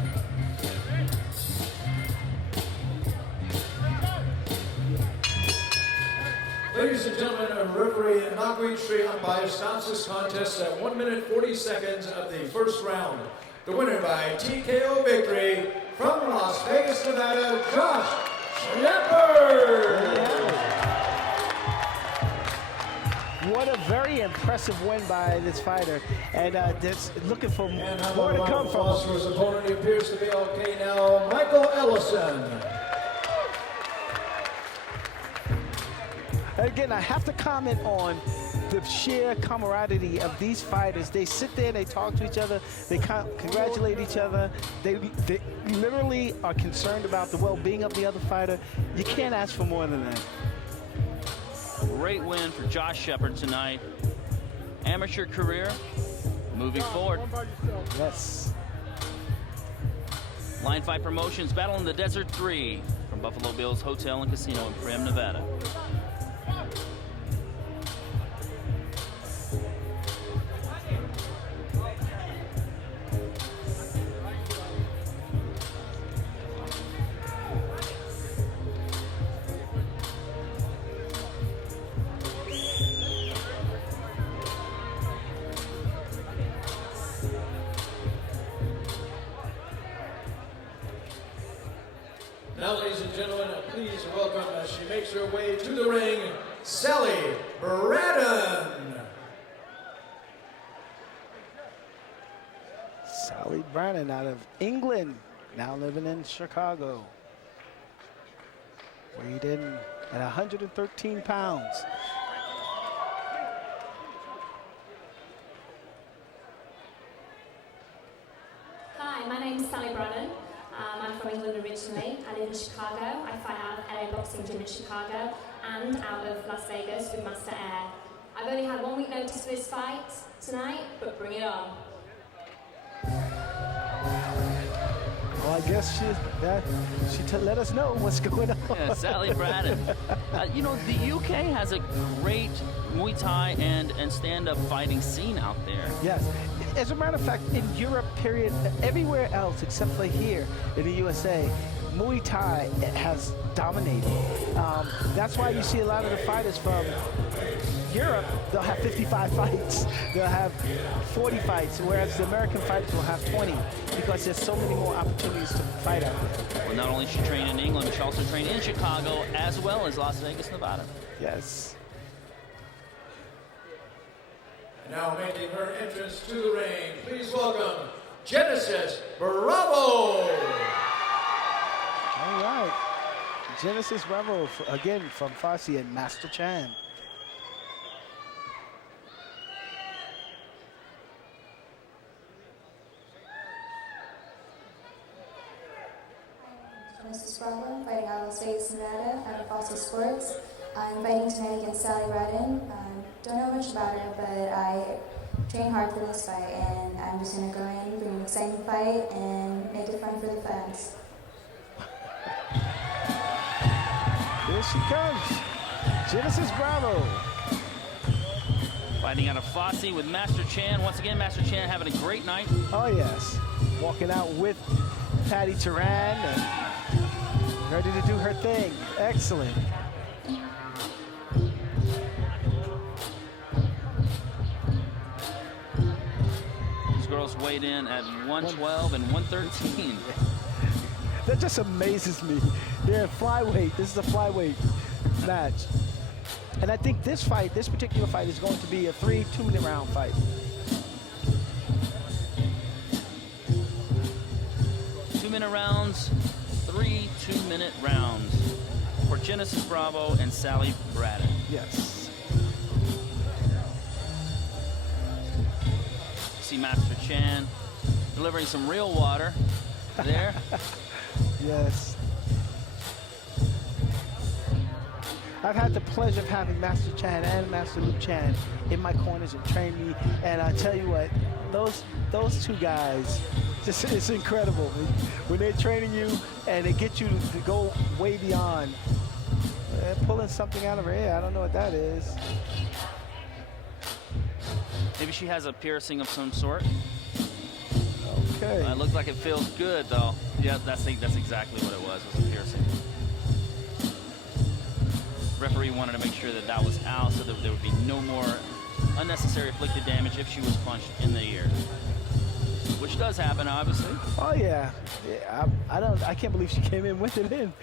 Ladies and gentlemen, referee Nakweed Sriampai stops this contest at 1 minute 40 seconds of the first round. The winner by TKO victory from Las Vegas, Nevada, Josh Shepard. What a very impressive win by this fighter, and just looking for more to come from him. For his opponent, he appears to be okay now, Michael Ellison. Again, I have to comment on the sheer camaraderie of these fighters. They sit there, they talk to each other, they congratulate each other. They literally are concerned about the well-being of the other fighter. You can't ask for more than that. Great win for Josh Shepard tonight. Amateur career moving forward. Yes. Line Fight Promotions, Battle in the Desert 3 from Buffalo Bills Hotel and Casino in Primm, Nevada. Now, ladies and gentlemen, please welcome as she makes her way to the ring, Sally Braden. Sally Braden out of England, now living in Chicago. Weighed in at 113 pounds. Hi, my name is Sally Braden. I'm from England originally. I live in Chicago. I fight out of LA Boxing Gym in Chicago and out of Las Vegas with Master Air. I've only had 1 week notice for this fight tonight, but bring it on. Well, I guess she let us know what's going on. Yeah, Sally Braden. You know, the UK has a great Muay Thai and stand-up fighting scene out there. Yes. As a matter of fact, in Europe, period, everywhere else except for here in the USA, Muay Thai has dominated. That's why you see a lot of the fighters from Europe, they'll have 55 fights. They'll have 40 fights, whereas the American fighters will have 20 because there's so many more opportunities to fight out there. Well, not only she trained in England, but she also trained in Chicago as well as Las Vegas, Nevada. Yes. Now making her entrance to the ring, please welcome Genesis Bravo. All right. Genesis Bravo, again, from Farsi and Master Chan. Genesis Bravo, fighting out of Las Vegas, Nevada, out of Foster Sports. I'm fighting tonight against Sally Braden. Don't know much about her, but I train hard for this fight, and I'm just going to go in, bring an exciting fight, and make it fun for the fans. Here she comes, Genesis Bravo. Fighting out of Fosse with Master Chan. Once again, Master Chan having a great night. Oh, yes. Walking out with Patty Turan and ready to do her thing. Excellent. These girls weighed in at 112 and 113. That just amazes me. They're flyweight. This is a flyweight match. And I think this fight, this particular fight, is going to be a 3 2-minute round fight. Two-minute rounds, 3 2-minute rounds for Genesis Bravo and Sally Braden. Yes. See Master Chan delivering some real water there. Yes. I've had the pleasure of having Master Chan and Master Luke Chan in my corners and train me, and I tell you what, those two guys, it's incredible. When they're training you and they get you to go way beyond. They're pulling something out of her ear. I don't know what that is. Maybe she has a piercing of some sort. Okay. It looks like it feels good, though. Yeah, that's exactly what it was a piercing. Referee wanted to make sure that that was out so that there would be no more unnecessary inflicted damage if she was punched in the ear. Which does happen, obviously. Oh, yeah. I can't believe she came in with it in.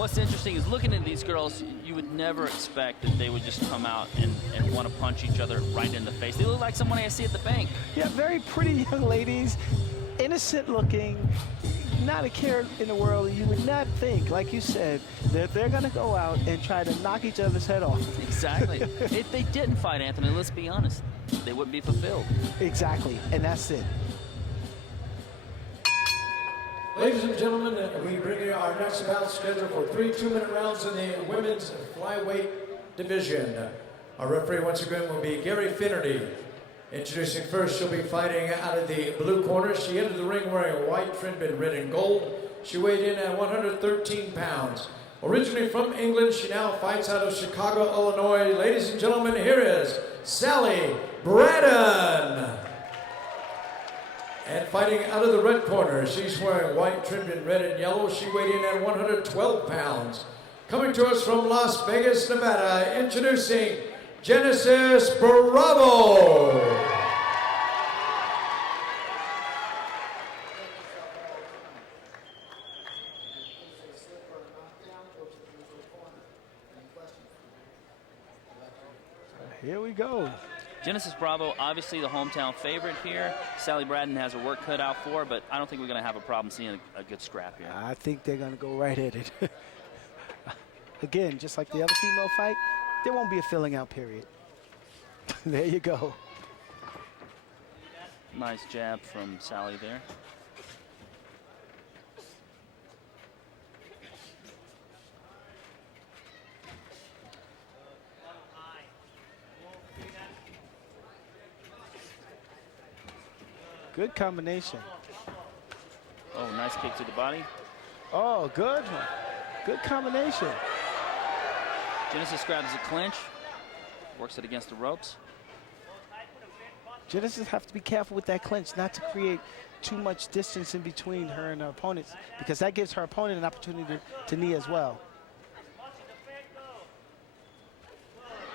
What's interesting is looking at these girls, you would never expect that they would just come out and want to punch each other right in the face. They look like someone I see at the bank. Yeah, very pretty young ladies, innocent looking, not a care in the world. You would not think, like you said, that they're going to go out and try to knock each other's head off. Exactly. If they didn't fight, Anthony, let's be honest, they wouldn't be fulfilled. Exactly, and that's it. Ladies and gentlemen, we bring you our next bout scheduled for 3 2-minute rounds in the women's flyweight division. Our referee once again will be Gary Finnerty. Introducing first, she'll be fighting out of the blue corner. She entered the ring wearing a white trimmed in red and gold. She weighed in at 113 pounds. Originally from England, she now fights out of Chicago, Illinois. Ladies and gentlemen, here is Sally Braden. And fighting out of the red corner, she's wearing white trimmed in red and yellow. She weighed in at 112 pounds. Coming to us from Las Vegas, Nevada, introducing Genesis Bravo. Here we go. Genesis Bravo, obviously the hometown favorite here. Sally Braden has her work cut out for her, but I don't think we're going to have a problem seeing a good scrap here. I think they're going to go right at it. Again, just like the other female fight, there won't be a filling out period. There you go. Nice jab from Sally there. Good combination. Oh, nice kick to the body. Oh, good. Good combination. Genesis grabs the clinch, works it against the ropes. Genesis have to be careful with that clinch, not to create too much distance in between her and her opponents, because that gives her opponent an opportunity to knee as well.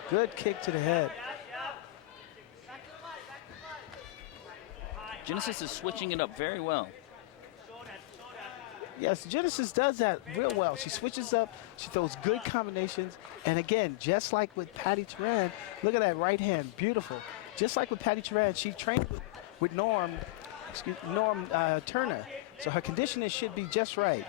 Good kick to the head. Genesis is switching it up very well. Yes, Genesis does that real well. She switches up, she throws good combinations, and again, just like with Patty Turan, look at that right hand, beautiful. Just like with Patty Turan, she trained with Norm Turner, so her conditioning should be just right.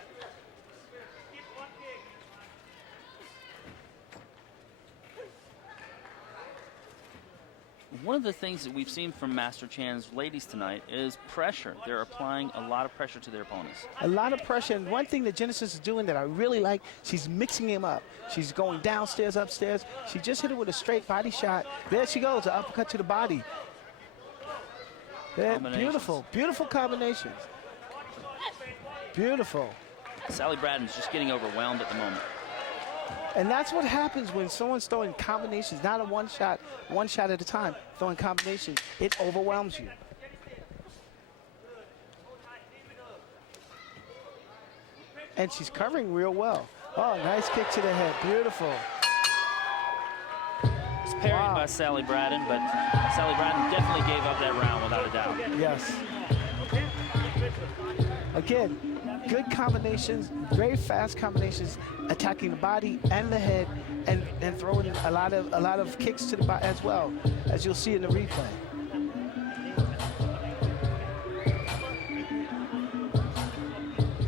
One of the things that we've seen from Master Chan's ladies tonight is pressure. They're applying a lot of pressure to their opponents. A lot of pressure, and one thing that Genesis is doing that I really like, she's mixing him up. She's going downstairs, upstairs. She just hit it with a straight body shot. There she goes, an uppercut to the body. There, beautiful, beautiful combinations. Beautiful. Sally Braden's just getting overwhelmed at the moment. And that's what happens when someone's throwing combinations, not a one shot at a time, throwing combinations. It overwhelms you. And she's covering real well. Oh, nice kick to the head, beautiful. It's parried by Sally Braden, but Sally Braden definitely gave up that round without a doubt. Yes. Again, good combinations, very fast combinations, attacking the body and the head, and throwing a lot of kicks to the body as well, as you'll see in the replay.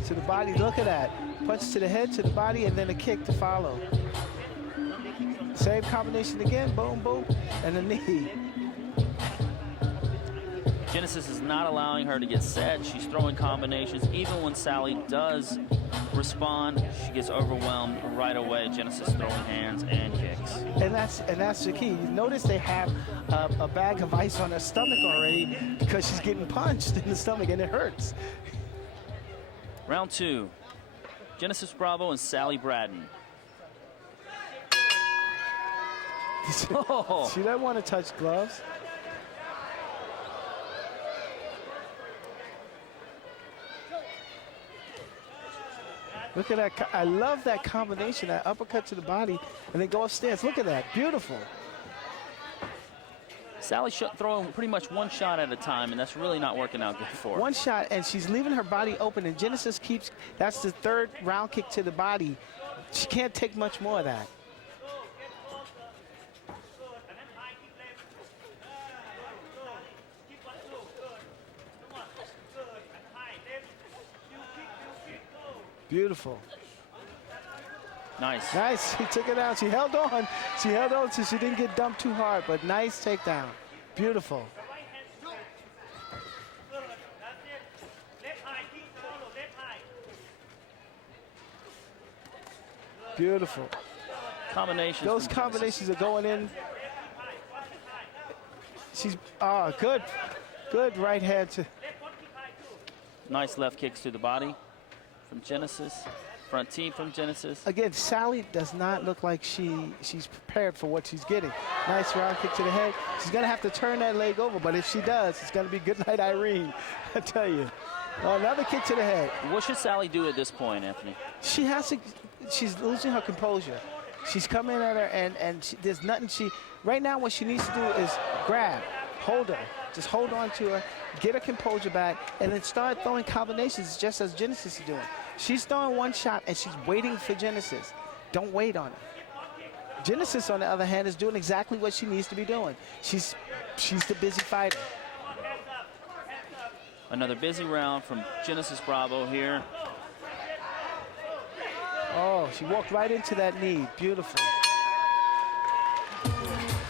To the body, look at that. Punch to the head, to the body, and then a kick to follow. Same combination again, boom, boom, and a knee. Genesis is not allowing her to get set. She's throwing combinations. Even when Sally does respond, she gets overwhelmed right away. Genesis throwing hands and kicks. And that's the key. You notice they have a bag of ice on her stomach already because she's getting punched in the stomach and it hurts. Round two, Genesis Bravo and Sally Braden. Oh. She doesn't want to touch gloves. Look at that. I love that combination, that uppercut to the body, and then go upstairs. Look at that. Beautiful. Sally's throwing pretty much one shot at a time, and that's really not working out good for her. One shot, and she's leaving her body open, and Genesis keeps, that's the third round kick to the body. She can't take much more of that. Beautiful. Nice. Nice. She took it out. She held on. She held on so she didn't get dumped too hard, but nice takedown. Beautiful. Beautiful. Combinations. Those combinations are going in. She's, good. Good right hand to. Nice left kicks to the body from Genesis. Front team from Genesis. Again, Sally does not look like she's prepared for what she's getting. Nice round kick to the head. She's going to have to turn that leg over, but if she does, it's going to be good night, Irene. I tell you. Another kick to the head. What should Sally do at this point, Anthony? She has to, she's losing her composure. She's coming at her, and there's nothing right now what she needs to do is grab, hold her, just hold on to her, get her composure back, and then start throwing combinations just as Genesis is doing. She's throwing one shot, and she's waiting for Genesis. Don't wait on her. Genesis, on the other hand, is doing exactly what she needs to be doing. She's the busy fighter. Another busy round from Genesis Bravo here. Oh, she walked right into that knee. Beautiful.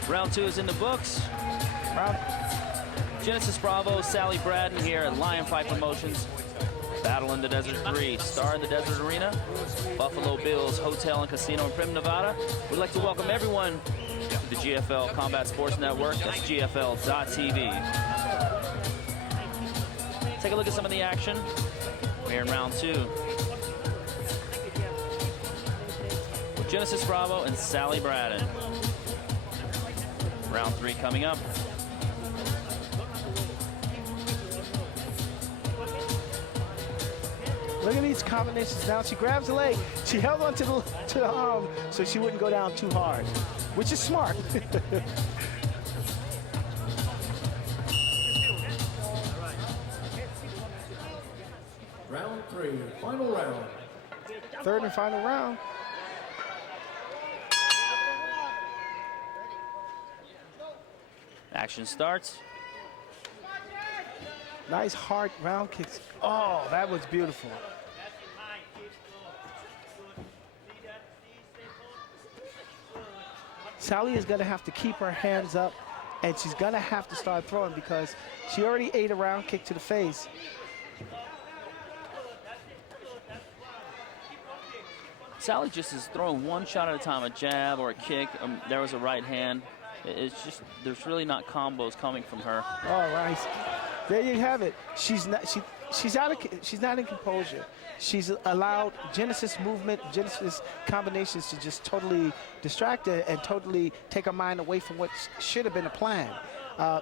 Round 2 is in the books. Genesis Bravo, Sally Braden here at Lion Fight Promotions. Battle in the Desert 3, Star in the Desert Arena, Buffalo Bills Hotel and Casino in Prim, Nevada. We'd like to welcome everyone to the GFL Combat Sports Network. That's GFL.TV. Take a look at some of the action. We're in round 2. With Genesis Bravo and Sally Braden. Round 3 coming up. Look at these combinations now. She grabs the leg. She held on to the arm so she wouldn't go down too hard, which is smart. Round 3, final round. Third and final round. Action starts. Nice hard round kicks. Oh, that was beautiful. Sally is going to have to keep her hands up, and she's going to have to start throwing because she already ate a round kick to the face. Sally just is throwing one shot at a time, a jab or a kick. There was a right hand. It's just, there's really not combos coming from her. All right. There you have it. She's not in composure. She's allowed Genesis movement, Genesis combinations to just totally distract her and totally take her mind away from what should have been a plan.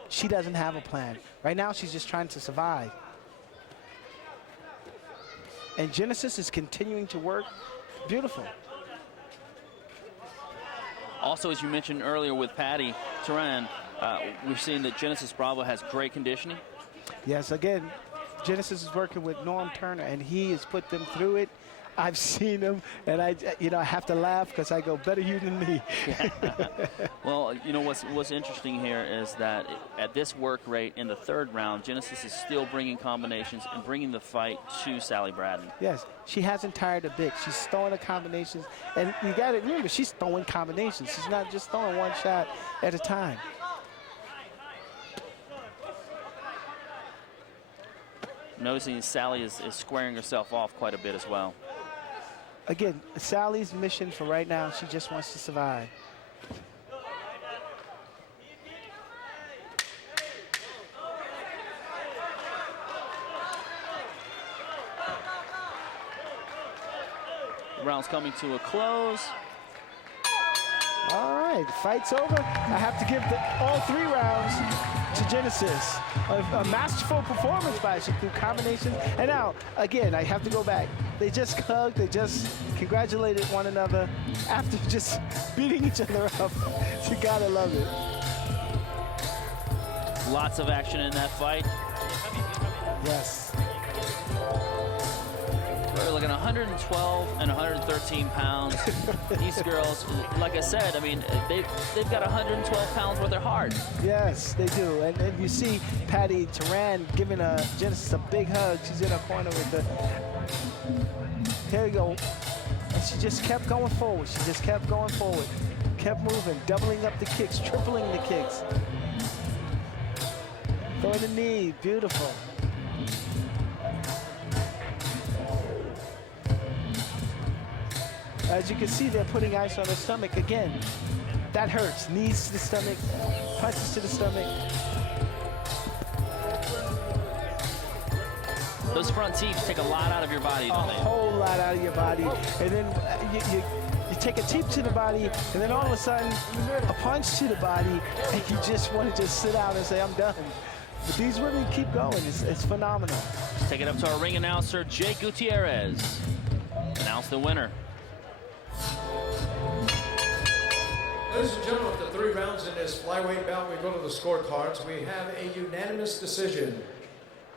She doesn't have a plan. Right now, she's just trying to survive. And Genesis is continuing to work. Beautiful. Also, as you mentioned earlier with Patty Turan, we've seen that Genesis Bravo has great conditioning. Yes, again, Genesis is working with Norm Turner, and he has put them through it. I've seen him, and I have to laugh because I go, better you than me. Well, what's interesting here is that at this work rate in the third round, Genesis is still bringing combinations and bringing the fight to Sally Braden. Yes, she hasn't tired a bit. She's throwing the combinations, and you got to remember, she's throwing combinations. She's not just throwing one shot at a time. Noticing Sally is squaring herself off quite a bit as well. Again, Sally's mission for right now, she just wants to survive. The round's coming to a close. All right, fight's over. I have to give all 3 rounds to Genesis. A masterful performance by her through combinations. And now, again, I have to go back. They just hugged, they just congratulated one another after just beating each other up. You gotta love it. Lots of action in that fight. Yes. We're looking 112 and 113 pounds. These girls, like I said, I mean, they've got 112 pounds where they're hard. Yes, they do. And you see Patty Turan giving Genesis a big hug. She's in her corner with the... Here you go. And she just kept going forward. She just kept going forward. Kept moving, doubling up the kicks, tripling the kicks. Throwing the knee, beautiful. As you can see, they're putting ice on her stomach again. That hurts. Knees to the stomach, punches to the stomach. Those front teeth take a lot out of your body, don't they? A whole lot out of your body. And then you take a teep to the body, and then all of a sudden, a punch to the body, and you just want to just sit down and say, I'm done. But these women keep going. It's phenomenal. Let's take it up to our ring announcer, Jay Gutierrez. Announce the winner. Ladies and gentlemen, after 3 rounds in this flyweight bout, we go to the scorecards. We have a unanimous decision.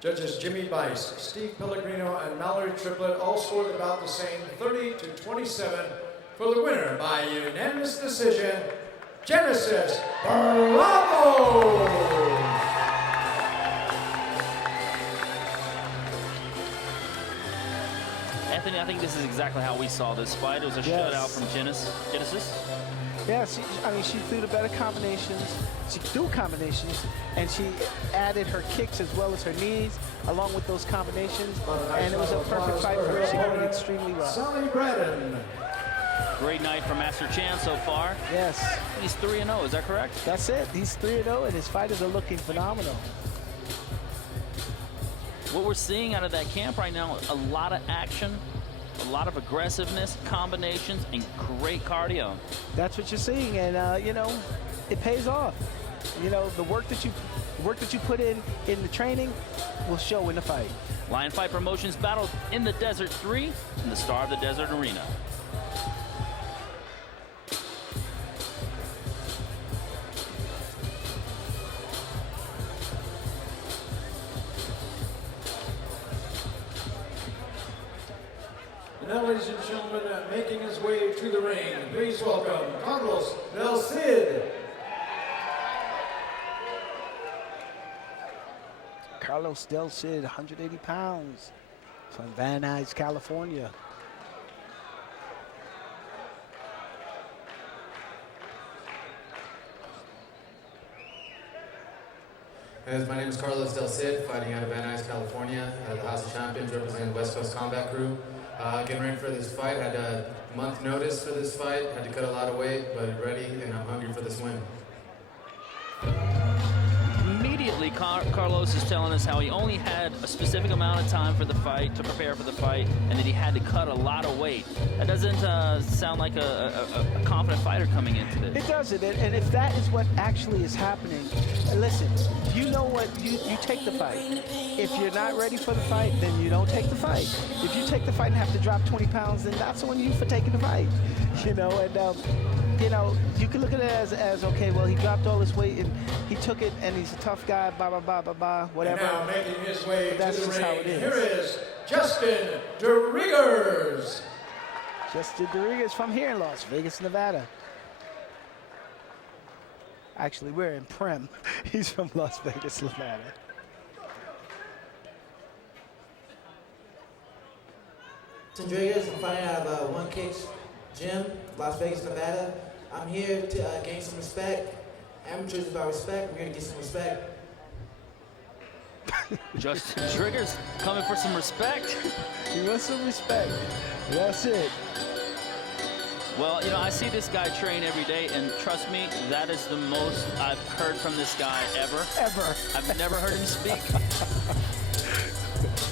Judges Jimmy Bice, Steve Pellegrino, and Mallory Triplett all scored about the same, 30-27, for the winner by unanimous decision, Genesis Bravo! Anthony, I think this is exactly how we saw this fight. It was a shutout from Genesis. Yeah, she threw the better combinations. She threw combinations, and she added her kicks as well as her knees, along with those combinations. And it was a perfect fight for her. She did extremely well. Sally Braden. Great night for Master Chan so far. Yes. He's 3-0, is that correct? That's it. He's 3-0, and his fighters are looking phenomenal. What we're seeing out of that camp right now, a lot of action, a lot of aggressiveness, combinations, and great cardio. That's what you're seeing, and you know, it pays off. You know, the work that you put in the training will show in the fight. Lion Fight Promotions battled in the Desert 3 in the Star of the Desert Arena. Now, ladies and gentlemen, making his way to the ring, please welcome Carlos Del Cid. Carlos Del Cid, 180 pounds, from Van Nuys, California. My name is Carlos Del Cid, fighting out of Van Nuys, California, out of the House of Champions, representing the West Coast Combat Crew. Getting ready for this fight, had a month notice for this fight, had to cut a lot of weight, but ready, and I'm hungry for this win. Immediately, Carlos is telling us how he only had a specific amount of time for the fight, to prepare for the fight, and that he had to cut a lot of weight. That doesn't sound like a confident fighter coming into this. It doesn't, and if that is what actually is happening, listen, you know what, you take the fight. If you're not ready for the fight, then you don't take the fight. If you take the fight and have to drop 20 pounds, then that's on you for taking the fight. You know, and you know, you can look at it as okay, well, he dropped all his weight and he took it, and he's a tough guy, blah, blah, blah, blah, blah, whatever. And now making his way to the ring, how it is. here is Justin DeRiggers. Justin DeRiggers from here in Las Vegas, Nevada. Actually, we're in Prem. He's from Las Vegas, Nevada. Rodriguez, I'm fighting out of One Kicks Gym, Las Vegas, Nevada. I'm here to gain some respect. Amateurs about respect. We're here to get some respect. Justin Triggers coming for some respect. He wants some respect. That's it. Well, you know, I see this guy train every day, and trust me, that is the most I've heard from this guy ever. Ever. I've never heard him speak.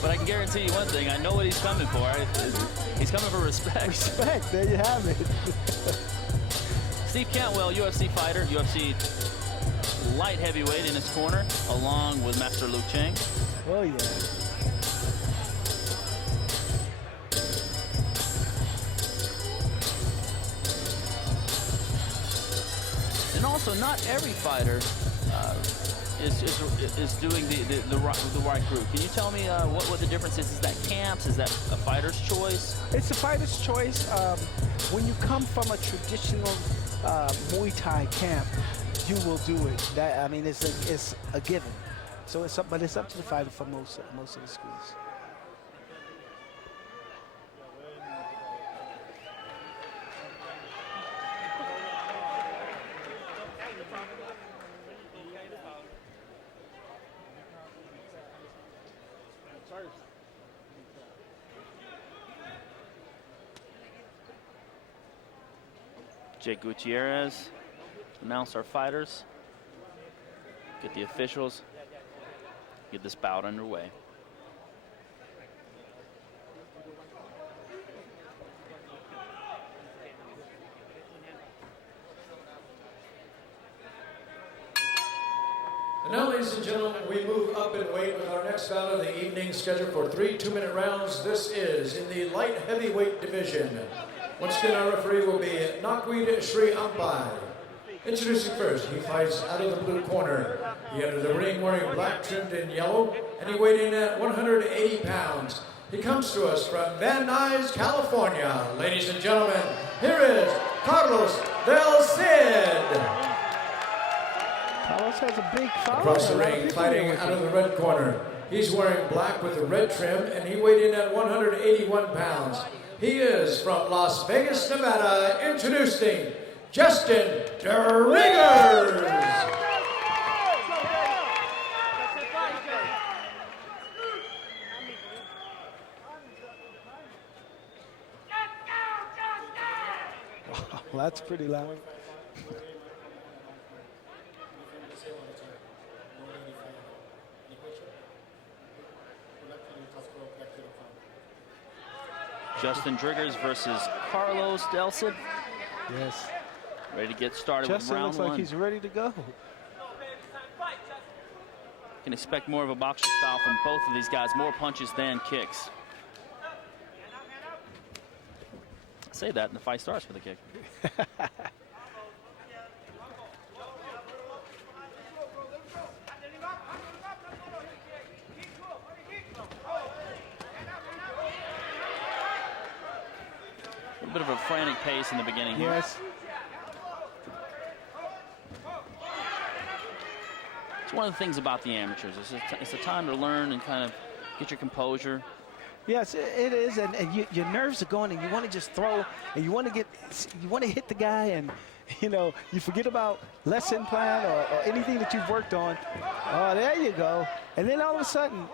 But I can guarantee you one thing, I know what he's coming for. He's coming for respect. Respect, there you have it. Steve Cantwell, UFC fighter, UFC light heavyweight in his corner, along with Master Luke Chang. Oh, yeah. And also, not every fighter is doing the right group. Can you tell me what the difference is? Is that camps? Is that a fighter's choice? It's a fighter's choice. When you come from a traditional Muay Thai camp, you will do it. That, I mean, it's a given. So it's up, but it's up to the fighter for most of the schools. Jake Gutierrez announced our fighters. Get the officials. Get this bout underway. And now, ladies and gentlemen, we move up in weight with our next bout of the evening, scheduled for 3 2-minute rounds. This is in the light heavyweight division. Once again, our referee will be Nakwid Sri Ampai. Introducing first, he fights out of the blue corner. He entered the ring wearing black trimmed in yellow, and he weighed in at 180 pounds. He comes to us from Van Nuys, California. Ladies and gentlemen, here is Carlos Del Cid. Carlos has a big foul. Across the ring, fighting out of the red corner. He's wearing black with a red trim, and he weighed in at 181 pounds. He is from Las Vegas, Nevada, introducing Justin Driggers. Wow, that's pretty loud. Justin Driggers versus Carlos Del Cid. Yes. Ready to get started Justin with round looks one. like he's ready to go. Can expect more of a boxer style from both of these guys, more punches than kicks. Say that and the fight starts with a kick. A bit of a frantic pace in the beginning here. Yes. It's one of the things about the amateurs. It's a time to learn and kind of get your composure. Yes, it is, and your nerves are going, and you want to just throw, and you want to hit the guy, and you forget about lesson plan or anything that you've worked on. Oh, there you go, and then all of a sudden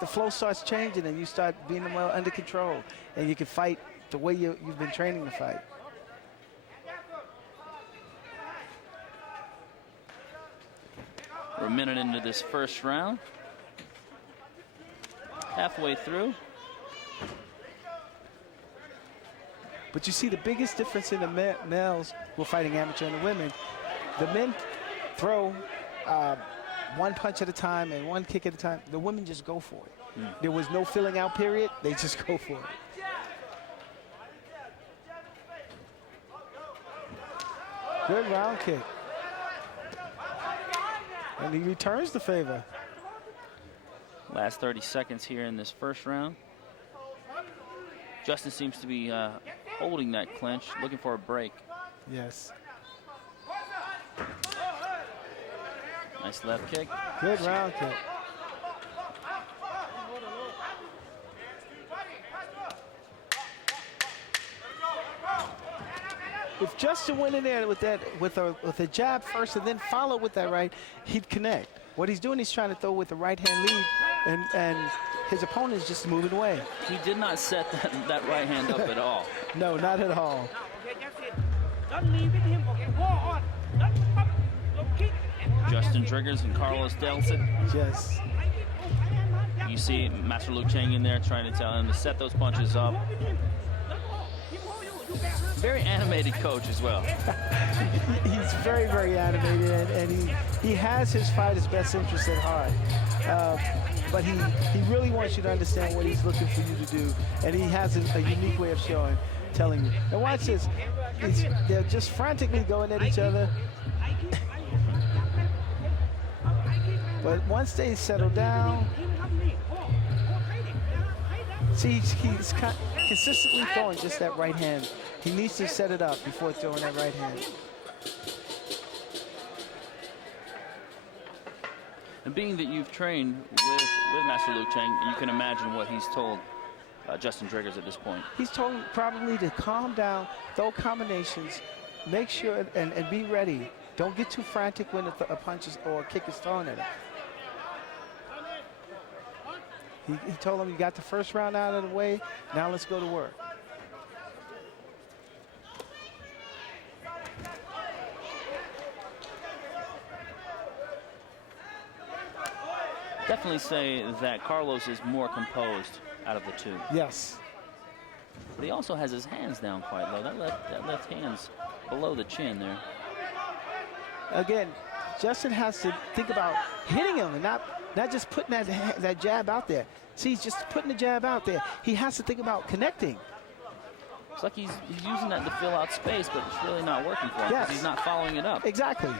the flow starts changing, and you start being well under control, and you can fight the way you've been training to fight. We're a minute into this first round. Halfway through. But you see the biggest difference in the males who are fighting amateur and the women. The men throw one punch at a time and one kick at a time. The women just go for it. There was no filling out period. They just go for it. Good round kick. And he returns the favor. Last 30 seconds here in this first round. Justin seems to be holding that clinch, looking for a break. Yes. Nice left kick. Good round kick. If Justin went in there with a jab first and then follow with that right, he'd connect. What he's doing, he's trying to throw with the right hand lead, and his opponent is just moving away. He did not set that right hand up at all. No, not at all. Justin Driggers and Carlos Del Cid. Yes. You see Master Luke Chang in there trying to tell him to set those punches up. Very animated coach as well. He's very, very animated, and he has his fighter's best interest at heart. But he really wants you to understand what he's looking for you to do, and he has a unique way of telling you. And watch this. They're just frantically going at each other. But once they settle down, see, he's consistently throwing just that right hand. He needs to set it up before throwing that right hand. And being that you've trained with Master Luke Chang, you can imagine what he's told Justin Driggers at this point. He's told him probably to calm down, throw combinations, make sure and be ready. Don't get too frantic when a punch or a kick is thrown at him. He told him, you got the first round out of the way, now let's go to work. Definitely say that Carlos is more composed out of the two. Yes. But he also has his hands down quite low. That left hand's below the chin there. Again, Justin has to think about hitting him and not just putting that jab out there. See, he's just putting the jab out there. He has to think about connecting. It's like he's using that to fill out space, but it's really not working for him because he's not following it up. Exactly.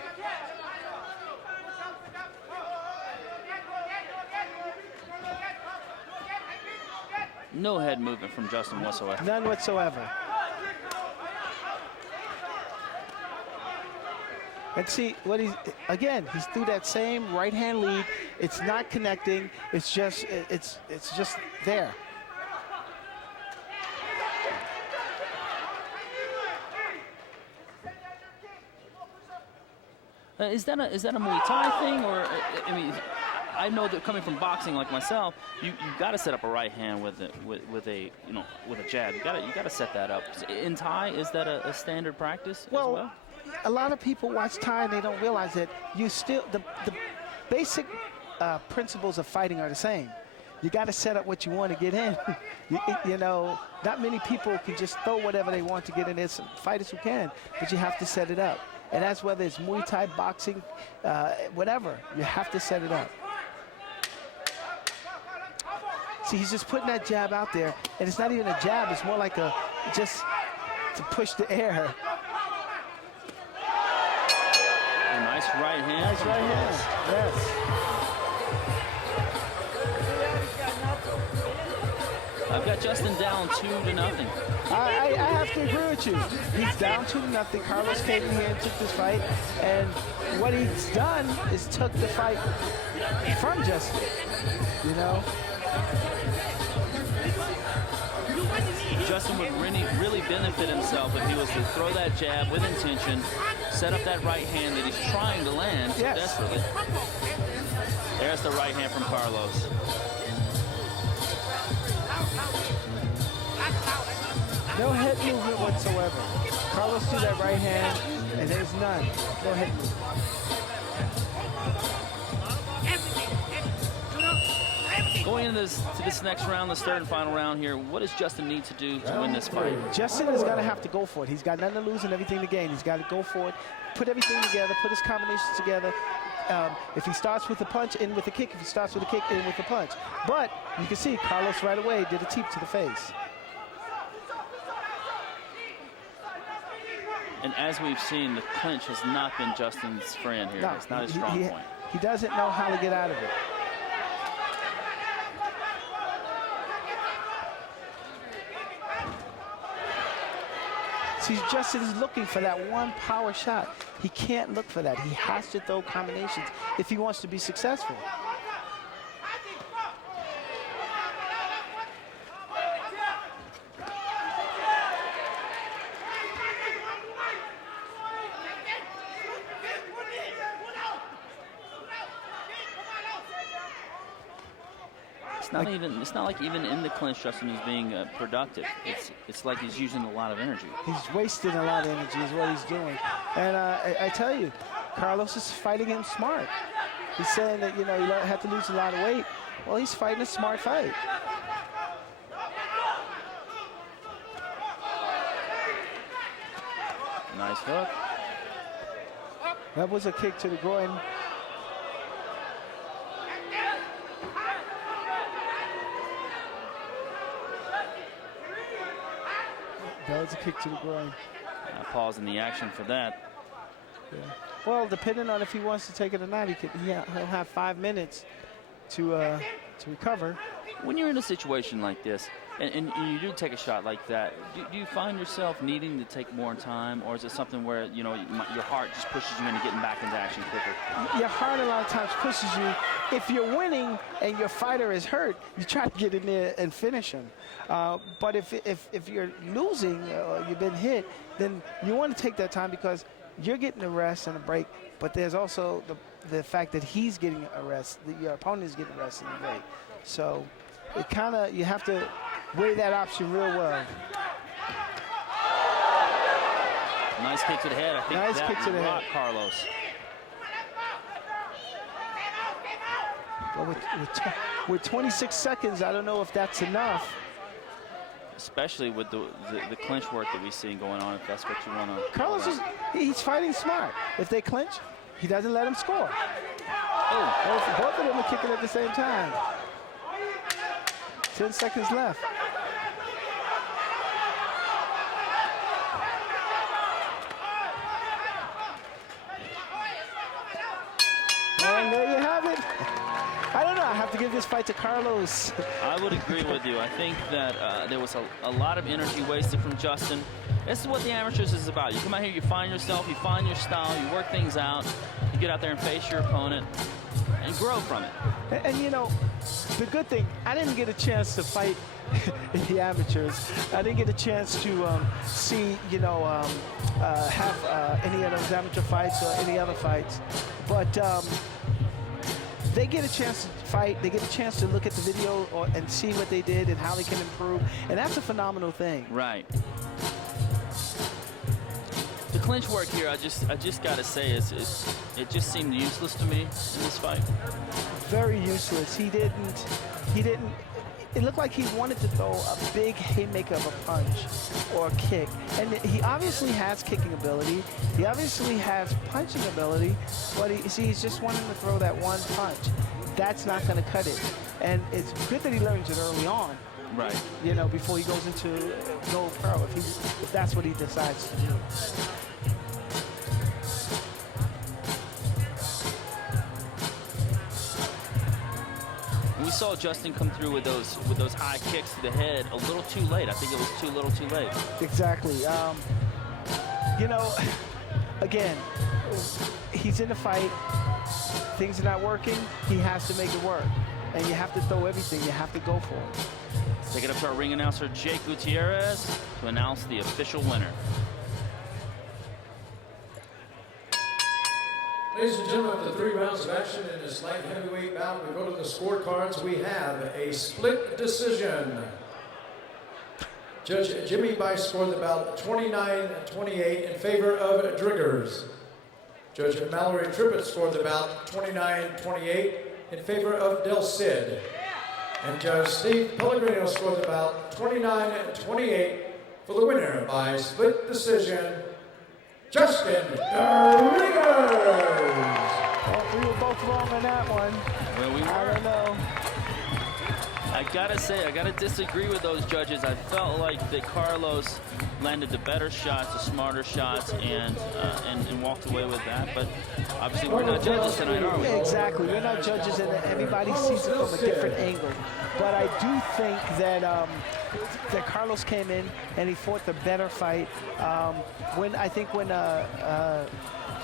No head movement from Justin whatsoever. None whatsoever. And see what he's through that same right hand lead. It's not connecting. It's just there. Is that a Muay Thai thing, or I mean, I know that coming from boxing like myself, you got to set up a right hand with a jab. You got to set that up. In Thai, is that a standard practice as well? A lot of people watch Thai and they don't realize that the basic principles of fighting are the same. You got to set up what you want to get in. you know, not many people can just throw whatever they want to get in. There's some fighters who can, but you have to set it up. And that's whether it's Muay Thai, boxing, whatever. You have to set it up. See, he's just putting that jab out there, and it's not even a jab. It's more like just to push the air. A nice right hand. Nice right hand, yes. I've got Justin down 2-0. I have to agree with you. He's down 2-0. Carlos came in here and took this fight, and what he's done is took the fight from Justin, you know? Justin would really benefit himself if he was to throw that jab with intention, set up that right hand that he's trying to land desperately. There's the right hand from Carlos. No head movement whatsoever. Carlos threw that right hand, and there's none. No head movement. Going into this next round, this third and final round here, what does Justin need to do to win this fight? Justin is going to have to go for it. He's got nothing to lose and everything to gain. He's got to go for it, put everything together, put his combinations together. If he starts with the punch, in with the kick. If he starts with the kick, in with the punch. But you can see Carlos right away did a teep to the face. And as we've seen, the clinch has not been Justin's friend here. No, it's not his strong point. He doesn't know how to get out of it. See, Justin is looking for that one power shot. He can't look for that. He has to throw combinations if he wants to be successful. It's not like even in the clinch, Justin is being productive. It's like he's using a lot of energy. He's wasting a lot of energy is what he's doing. And I tell you, Carlos is fighting him smart. He's saying that, you know, you have to lose a lot of weight. Well, he's fighting a smart fight. Nice hook. That was a kick to the groin. That was a kick to the groin. Pause in the action for that. Yeah. Well, depending on if he wants to take it or not, he'll have 5 minutes to recover. When you're in a situation like this, and you do take a shot like that, do you find yourself needing to take more time, or is it something where, you know, your heart just pushes you into getting back into action quicker? Your heart a lot of times pushes you. If you're winning and your fighter is hurt, you try to get in there and finish him. But if you're losing or you've been hit, then you want to take that time because you're getting a rest and a break, but there's also the fact that he's getting a rest, your opponent is getting a rest and a break. So it kind of, you have to weigh that option real well. Nice kick to the head. I think nice that kick to the head. Carlos. Well, with 26 seconds, I don't know if that's enough. Especially with the clinch work that we see going on, if that's what you want to. Carlos he's fighting smart. If they clinch, he doesn't let him score. Oh, both of them are kicking at the same time. 10 seconds left. And there you have it. I don't know. I have to give this fight to Carlos. I would agree with you. I think that there was a lot of energy wasted from Justin. This is what the amateurs is about. You come out here, you find yourself, you find your style, you work things out, you get out there and face your opponent and grow from it. And you know, the good thing, I didn't get a chance to fight in the amateurs. I didn't get a chance to see, you know, have any of those amateur fights or any other fights. But they get a chance to fight. They get a chance to look at the video and see what they did and how they can improve. And that's a phenomenal thing. Right. The clinch work here, I just got to say, it just seemed useless to me in this fight. Very useless. He didn't. It looked like he wanted to throw a big haymaker of a punch or a kick. And he obviously has kicking ability. He obviously has punching ability. But he's just wanting to throw that one punch. That's not going to cut it. And it's good that he learns it early on. Right. You know, before he goes into Gold Pro, if that's what he decides to do. We saw Justin come through with those high kicks to the head a little too late. I think it was too little too late. Exactly. You know, again, he's in a fight. Things are not working. He has to make it work. And you have to throw everything. You have to go for it. Take it up to our ring announcer, Jake Gutierrez, to announce the official winner. Ladies and gentlemen, after 3 rounds of action in this light heavyweight bout, we go to the scorecards. We have a split decision. Judge Jimmy Bice scored the bout 29-28 in favor of Driggers. Judge Mallory Trippett scored the bout 29-28 in favor of Del Cid. And Judge Steve Pellegrino scored the bout 29-28 for the winner by split decision, Justin Driggers. Well, we were both wrong on that one. Well, we were. I don't know. I gotta say, I gotta disagree with those judges. I felt like that Carlos landed the better shots, the smarter shots, and walked away with that. But obviously, we're not judges tonight, are we? Exactly. We're not judges, and everybody sees it from a different angle. But I do think that that Carlos came in and he fought the better fight. When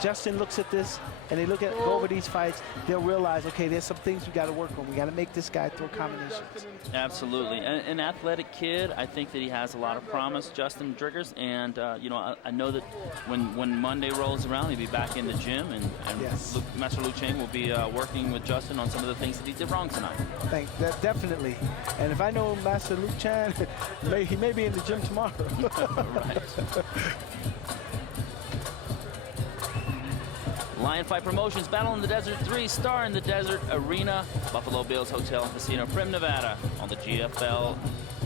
Justin looks at this and they go over these fights, they'll realize, okay, there's some things we got to work on. We got to make this guy throw combinations. Absolutely. An athletic kid. I think that he has a lot of promise, Justin Driggers. And, you know, I know that when Monday rolls around, he'll be back in the gym. And yes. Master Luke Chang will be working with Justin on some of the things that he did wrong tonight. Definitely. And if I know Master Luke Chan, he may be in the gym tomorrow. Right. Lion Fight Promotions, Battle in the Desert 3, Star in the Desert Arena, Buffalo Bills Hotel and Casino, Prim, Nevada, on the GFL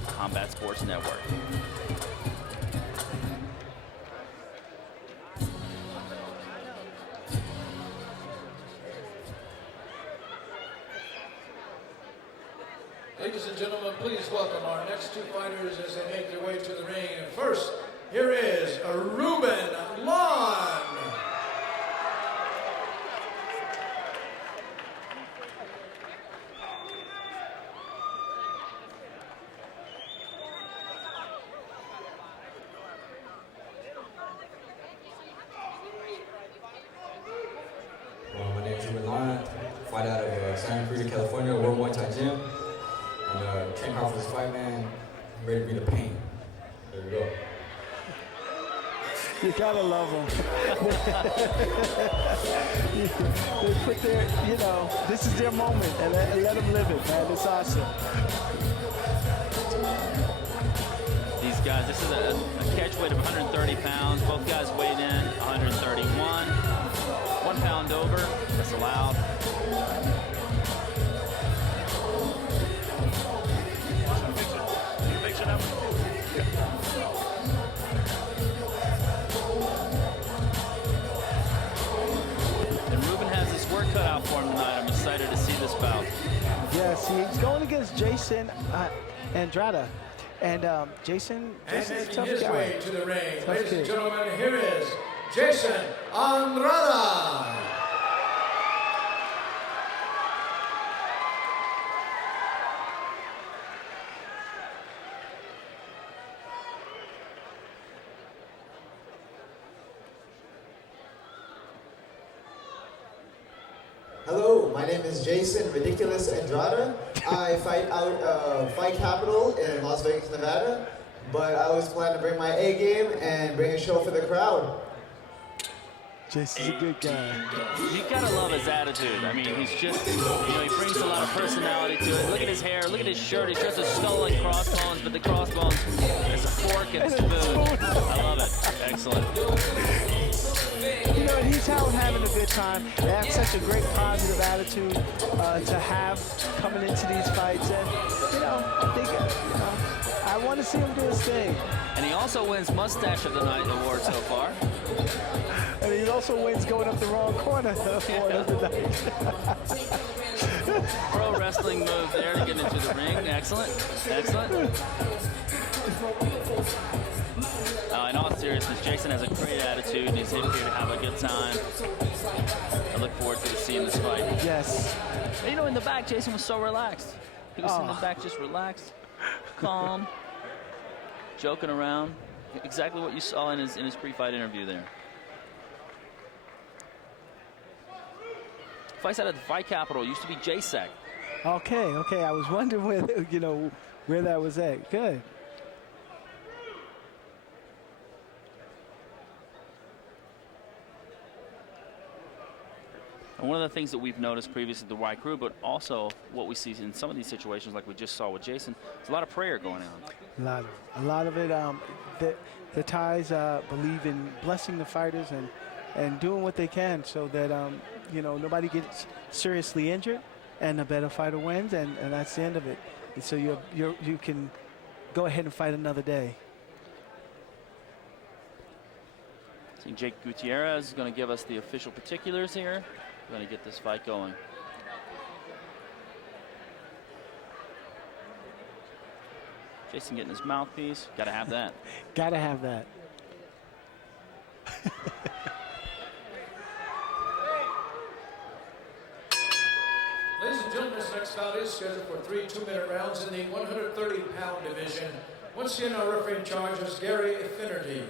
Combat Sports Network. Ladies and gentlemen, please welcome our next 2 fighters as they make their way to the ring. And first, here is Ruben Lon. You gotta love them. They put their, you know, this is their moment, and let them live it, man. It's awesome. These guys, this is a catch weight of 130 pounds. Both guys weighed in 131. 1 pound over, that's allowed. And Ruben has his work cut out for him tonight. I'm excited to see this bout. Yes, he's going against Jason Andrada. And Jason's And a making tough his guy. way to the ring, Tough ladies kid. and gentlemen, here is Jason Andrada. Hello, my name is Jason Ridiculous Andrada. I fight out of Fight Capital in Las Vegas, Nevada, but I was planning to bring my A game and bring a show for the crowd. Jason's a good guy. You gotta love his attitude. I mean, he's just, you know, he brings a lot of personality to it. Look at his hair, look at his shirt. He's just a skull and crossbones, but the crossbones, there's a fork and a spoon. I love it. Excellent. You know, he's out having a good time. They have such a great positive attitude to have coming into these fights. And, you know, I think, I want to see him do his thing. And he also wins Mustache of the Night award so far. And he also wins going up the wrong corner award of the night. Pro wrestling move there to get into the ring. Excellent. Excellent. In all seriousness, Jason has a great attitude, and he's here to have a good time. I look forward to seeing this fight. Yes. And, you know, in the back, Jason was so relaxed. He was in the back just relaxed, calm, joking around. Exactly what you saw in his pre-fight interview there. Fights out of the Fight Capital. Used to be JSEC. Okay. I was wondering where, you know, where that was at. Good. And one of the things that we've noticed previously at the Y Crew, but also what we see in some of these situations like we just saw with Jason, there's a lot of prayer going on. A lot of it. The Thais believe in blessing the fighters and doing what they can so that you know, nobody gets seriously injured and the better fighter wins, and that's the end of it. And so you can go ahead and fight another day. I think Jake Gutierrez is going to give us the official particulars here. We're going to get this fight going. Jason getting his mouthpiece. Got to have that. Got to have that. Ladies and gentlemen, this next bout is scheduled for 3 2-minute rounds in the 130-pound division. Once again, our referee in charge is Gary Finnerty.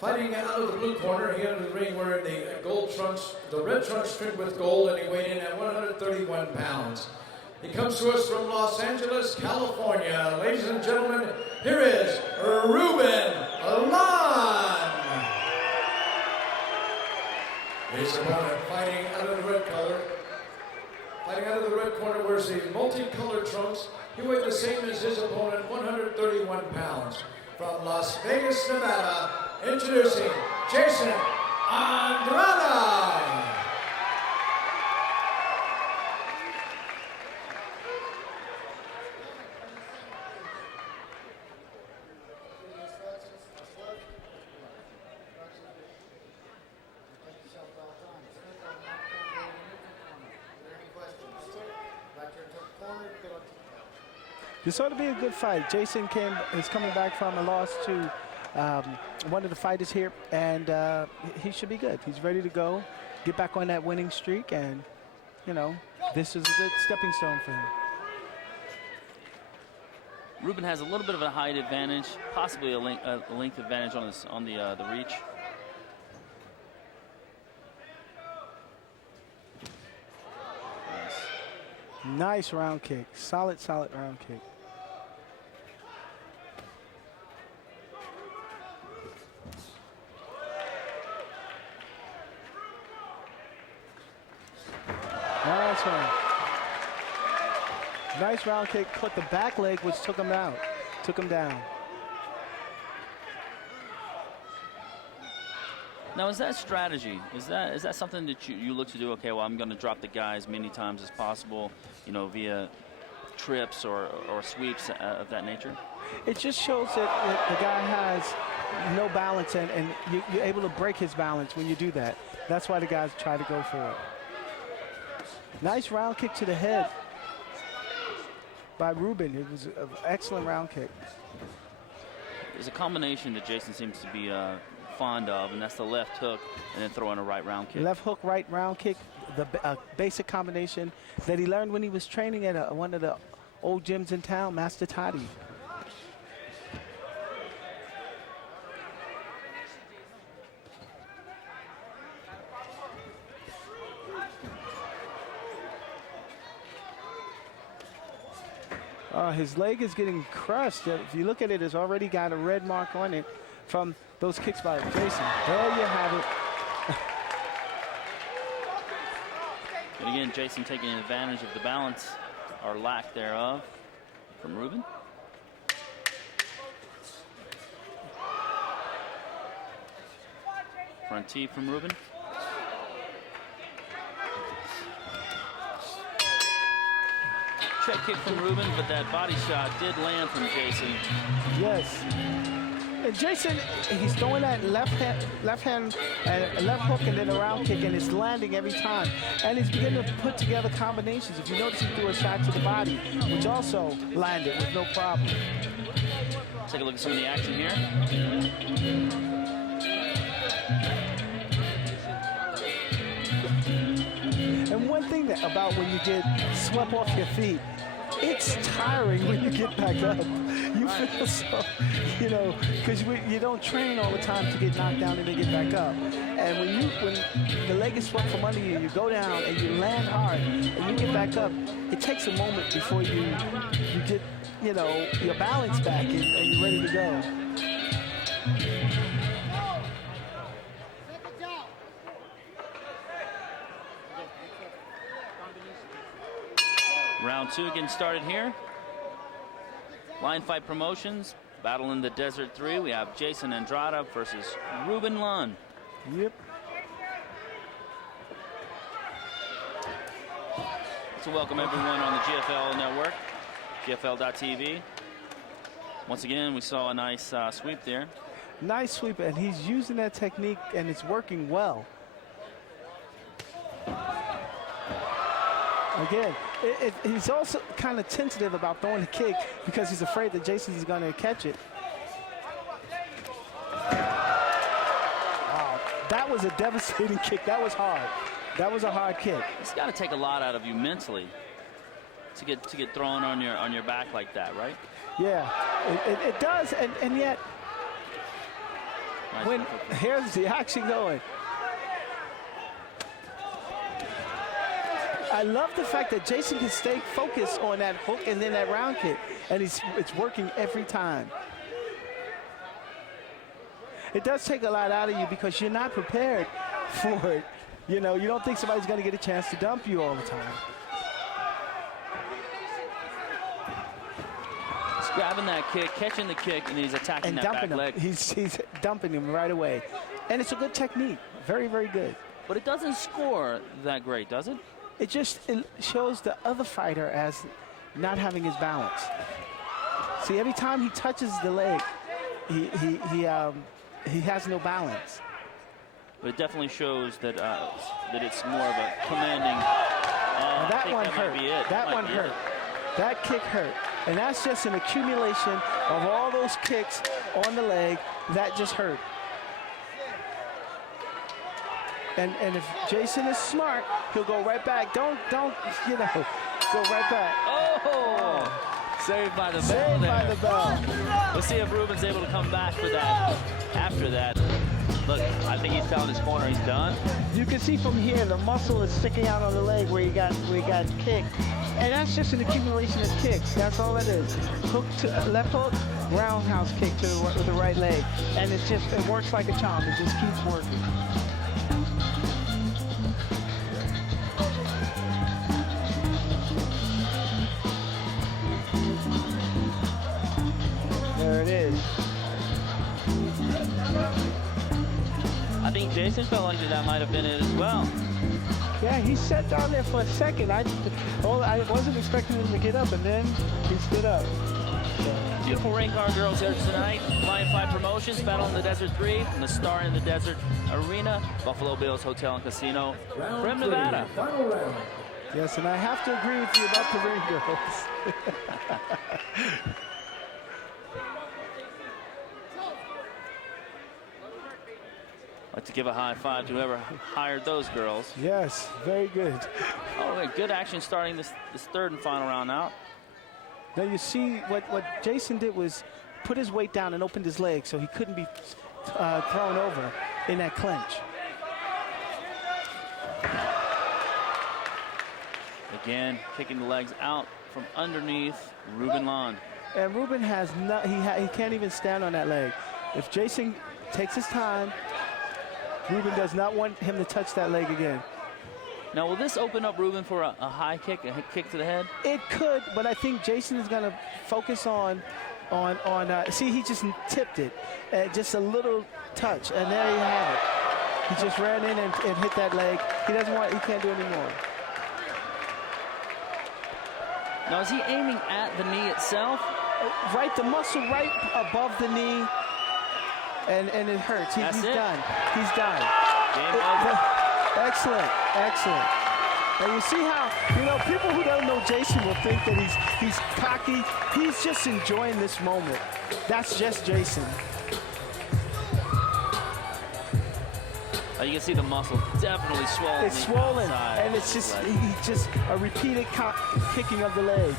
Fighting out of the blue corner, he entered the ring wearing the gold trunks, the red trunks trimmed with gold, and he weighed in at 131 pounds. He comes to us from Los Angeles, California. Ladies and gentlemen, here is Ruben Alon. His opponent fighting out of the red color. Fighting out of the red corner wears the multicolored trunks. He weighed the same as his opponent, 131 pounds. From Las Vegas, Nevada, introducing Jason Andrada. This ought to be a good fight. Jason is coming back from a loss to one of the fighters here, and he should be good. He's ready to go, get back on that winning streak, and, you know, this is a good stepping stone for him. Ruben has a little bit of a height advantage, possibly a length advantage on the reach. Nice round kick. Solid round kick. cross one. Nice round kick, caught the back leg, which took him out, took him down. Now, is that strategy? Is that something that you look to do? Okay, well, I'm going to drop the guy as many times as possible, you know, via trips or sweeps of that nature? It just shows that the guy has no balance, and you're able to break his balance when you do that. That's why the guys try to go for it. Nice round kick to the head by Ruben. It was an excellent round kick. There's a combination that Jason seems to be fond of, and that's the left hook and then throwing a right round kick. Left hook, right round kick, the basic combination that he learned when he was training at one of the old gyms in town, Master Toddy. His leg is getting crushed. If you look at it, it's already got a red mark on it from those kicks by Jason. There you have it. And again, Jason taking advantage of the balance, or lack thereof, from Ruben. Front tee from Ruben. Check kick from Ruben, but that body shot did land from Jason. Yes. And Jason, he's throwing that left hand, left hook, and then a round kick, and it's landing every time. And he's beginning to put together combinations. If you notice, he threw a shot to the body, which also landed with no problem. Take a look at some of the action here. And one thing about when you get swept off your feet, it's tiring when you get back up. You feel so, you know, because you don't train all the time to get knocked down and then get back up. And when the leg is swept from under you, you go down and you land hard and you get back up, it takes a moment before you get, you know, your balance back and you're ready to go. Round two getting started here. Line Fight Promotions, Battle in the Desert 3. We have Jason Andrada versus Ruben Lund. Yep. So welcome everyone on the GFL network, GFL.tv. Once again, we saw a nice sweep there. Nice sweep, and he's using that technique, and it's working well. Again, he's also kind of tentative about throwing the kick because he's afraid that Jason's going to catch it. Wow, that was a devastating kick. That was hard. That was a hard kick. It's got to take a lot out of you mentally to get thrown on your back like that, right? Yeah, it does, and yet Nice when here's the action going. I love the fact that Jason can stay focused on that hook and then that round kick, and it's working every time. It does take a lot out of you because you're not prepared for it. You know, you don't think somebody's going to get a chance to dump you all the time. He's grabbing that kick, catching the kick, and he's attacking And that dumping back him. leg. He's dumping him right away. And it's a good technique. Very, very good. But it doesn't score that great, does it? It shows the other fighter as not having his balance. See, every time he touches the leg, he has no balance. But it definitely shows that that it's more of a commanding. That one hurt. That one hurt. That kick hurt. And that's just an accumulation of all those kicks on the leg. That just hurt. And if Jason is smart, he'll go right back. Don't you know, go right back. Oh! Saved by the bell Saved there. by the bell. Let's see if Ruben's able to come back for that. After that, look, I think he's telling his corner he's done. You can see from here the muscle is sticking out on the leg where he got kicked. And that's just an accumulation of kicks. That's all it is. Hook to left hook, roundhouse kick to the right leg. And it works like a charm. It just keeps working. I think Jason felt like that might have been it as well. Yeah, he sat down there for a second. I wasn't expecting him to get up, and then he stood up. Beautiful rain car girls here tonight. Lion 5 Promotions, Battle in the Desert 3 from the Star in the Desert Arena, Buffalo Bills Hotel and Casino, Prim, Nevada. Final round. Yes, and I have to agree with you about the ring girls. I'd like to give a high five to whoever hired those girls. Yes, very good. Oh, wait, good action starting this third and final round out. Now you see what Jason did was put his weight down and opened his leg so he couldn't be thrown over in that clinch. Again, kicking the legs out from underneath Ruben Lon. And Ruben has not, he can't even stand on that leg. If Jason takes his time, Ruben does not want him to touch that leg again. Now, will this open up Ruben for a high kick, a kick to the head? It could, but I think Jason is going to focus on see, he just tipped it. Just a little touch, and there you have it. He just ran in and hit that leg. He can't do anymore. Now, is he aiming at the knee itself? Right, the muscle right above the knee, and it hurts. He's done. He's done. Game over. Excellent, excellent. And you see how, people who don't know Jason will think that he's cocky. He's just enjoying this moment. That's just Jason. You can see the muscle definitely swollen. It's swollen, and it's just a repeated kicking of the leg.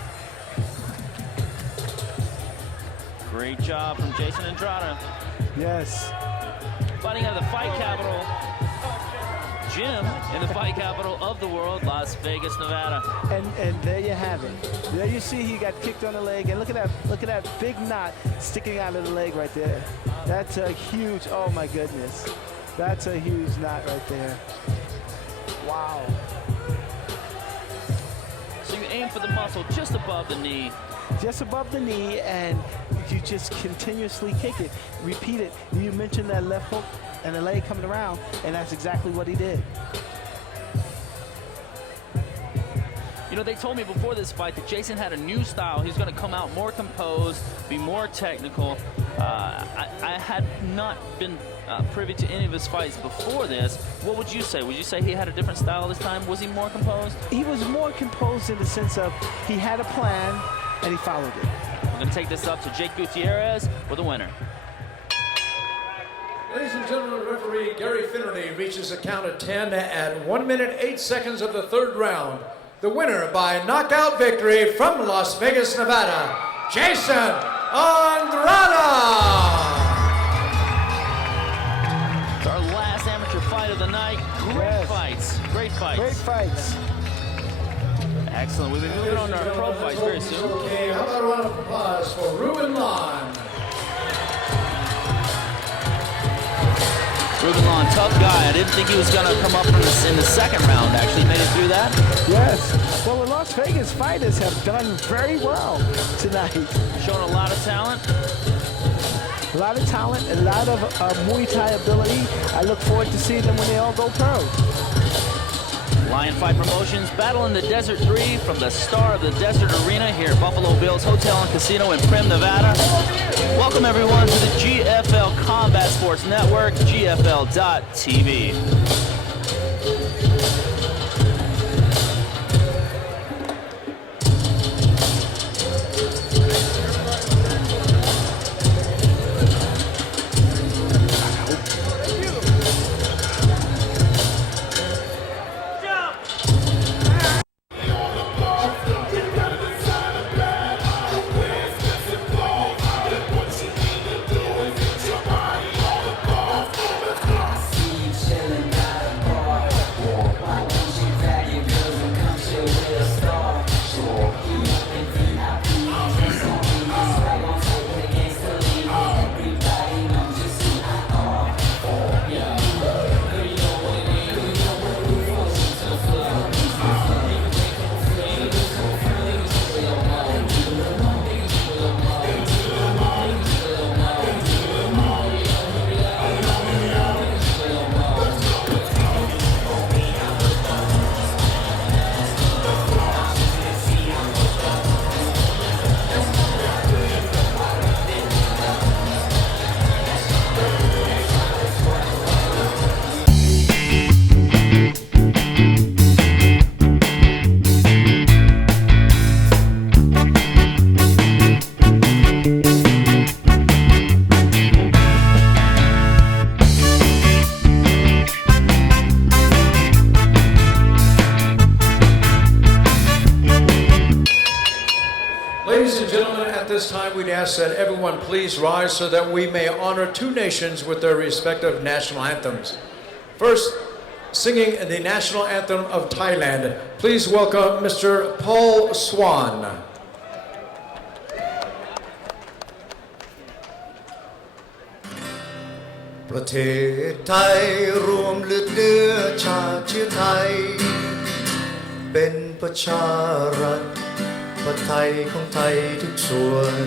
Great job from Jason Andrade. Yes. Fighting out of the fight capital, gym in the fight capital of the world, Las Vegas, Nevada. And there you have it. There you see he got kicked on the leg, and look at that big knot sticking out of the leg right there. That's a huge, oh my goodness. That's a huge knot right there. Wow. So you aim for the muscle just above the knee. Just above the knee, and you just continuously kick it. Repeat it. You mentioned that left hook and the leg coming around, and that's exactly what he did. They told me before this fight that Jason had a new style. He's going to come out more composed, be more technical. I had not been privy to any of his fights before this. What would you say? Would you say he had a different style this time? Was he more composed? He was more composed in the sense of he had a plan and he followed it. We're going to take this up to Jake Gutierrez for the winner. Ladies and gentlemen, referee Gary Finnerty reaches a count of 10 at 1 minute 8 seconds of the third round. The winner by knockout victory from Las Vegas, Nevada, Jason Andrade. It's our last amateur fight of the night. Great fights. Great fights. Great fights. Excellent. We'll be moving on to our pro fights very soon. Okay, how about a round of applause for Ruben Lon? Ruben Lon, tough guy. I didn't think he was going to come up in the second round. Actually made it through that. Yes. Well, the Las Vegas fighters have done very well tonight. Showing a lot of talent. A lot of talent, a lot of Muay Thai ability. I look forward to seeing them when they all go pro. Lion Fight Promotions, Battle in the Desert 3 from the Star of the Desert Arena here at Buffalo Bills Hotel and Casino in Prim, Nevada. Welcome everyone to the GFL Combat Sports Network, GFL.TV. ask that everyone please rise so that we may honor two nations with their respective national anthems. First, singing the national anthem of Thailand, please welcome Mr. Paul Swan. ประเทศไทยรวมเลือดเนื้อชาติเชื้อไทยเป็นประชารัฐประไทยของไทยทุกส่วน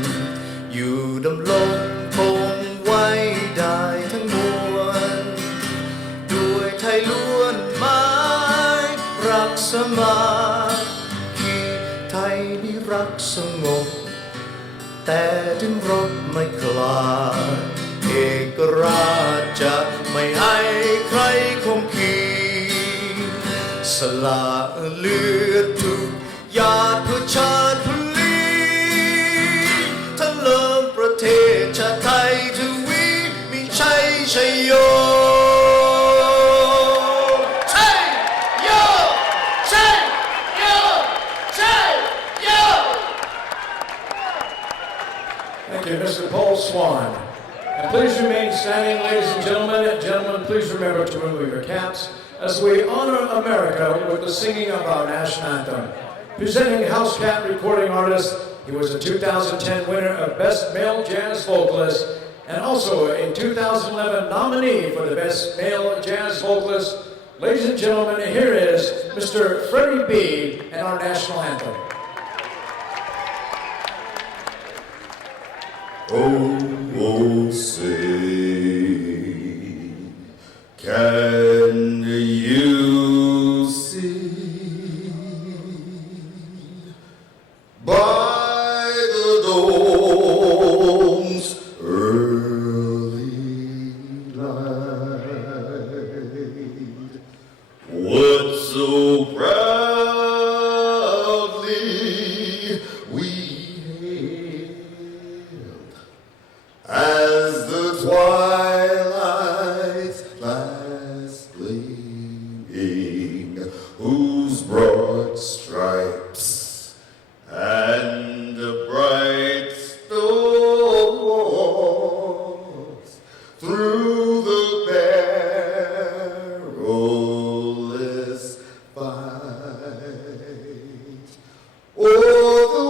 อยู่ดำรงคงไว้ได้ทั้งมวลด้วยไทยล้วนไม้รักสมาคีไทยนี่รักสงบแต่ถึงรบไม่คลาดเอกราชจะไม่ให้ใครคมขีสละเลือดทุกหยาดเพื่อชาติพลีทั้งเลิมประเทศชาติไทยทวีมีชัยชัยโยชัยโยชัยโยชัยโย Thank you, Mr. Paul Swan. And please remain standing, ladies and gentlemen. Gentlemen, please remember to remove your caps as we honor America with the singing of our national anthem. Presenting house cat recording artist, he was a 2010 winner of Best Male Jazz Vocalist and also a 2011 nominee for the Best Male Jazz Vocalist. Ladies and gentlemen, here is Mr. Freddie B. and our national anthem. Oh, say, can you see by the dawn's early light what so proudly we as the twilight lies gleaming, whose broad stripes and bright stars through the perilous fight o'er the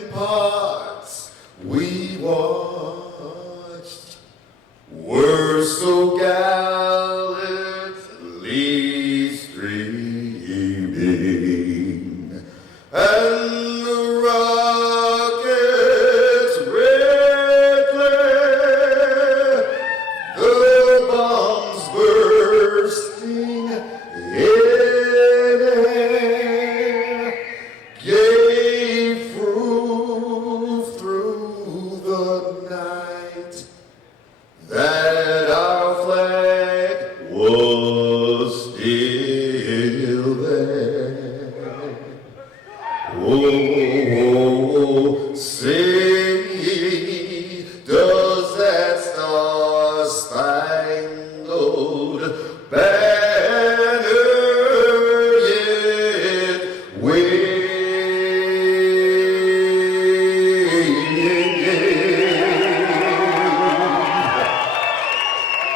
ramparts we watched were so gallantly streaming, and the rockets' red glare, the bombs bursting in air, gave proof through the night that our flag was still there. Oh, sing ye, does that star-spangled banner yet wave?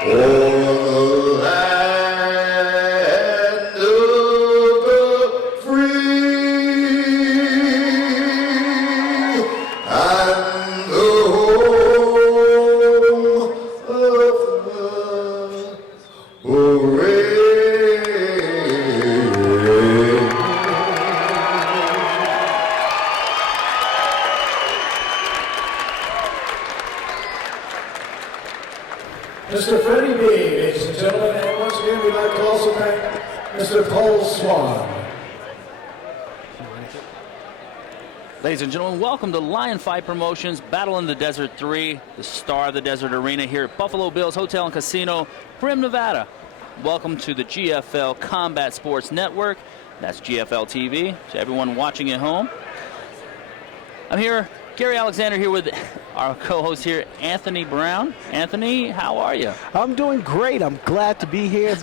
O'er the land of the free and the home of the brave. Mr. Freddie B., ladies and gentlemen, and once again we'd like to also thank Mr. Paul Swan. Ladies and gentlemen, welcome to Lion Fight Promotions, Battle in the Desert 3, the Star of the Desert Arena here at Buffalo Bills Hotel and Casino, Primm, Nevada. Welcome to the GFL Combat Sports Network. That's GFL TV, to everyone watching at home. I'm here, Gary Alexander, here with our co-host here, Anthony Brown. Anthony, how are you? I'm doing great. I'm glad to be here. It's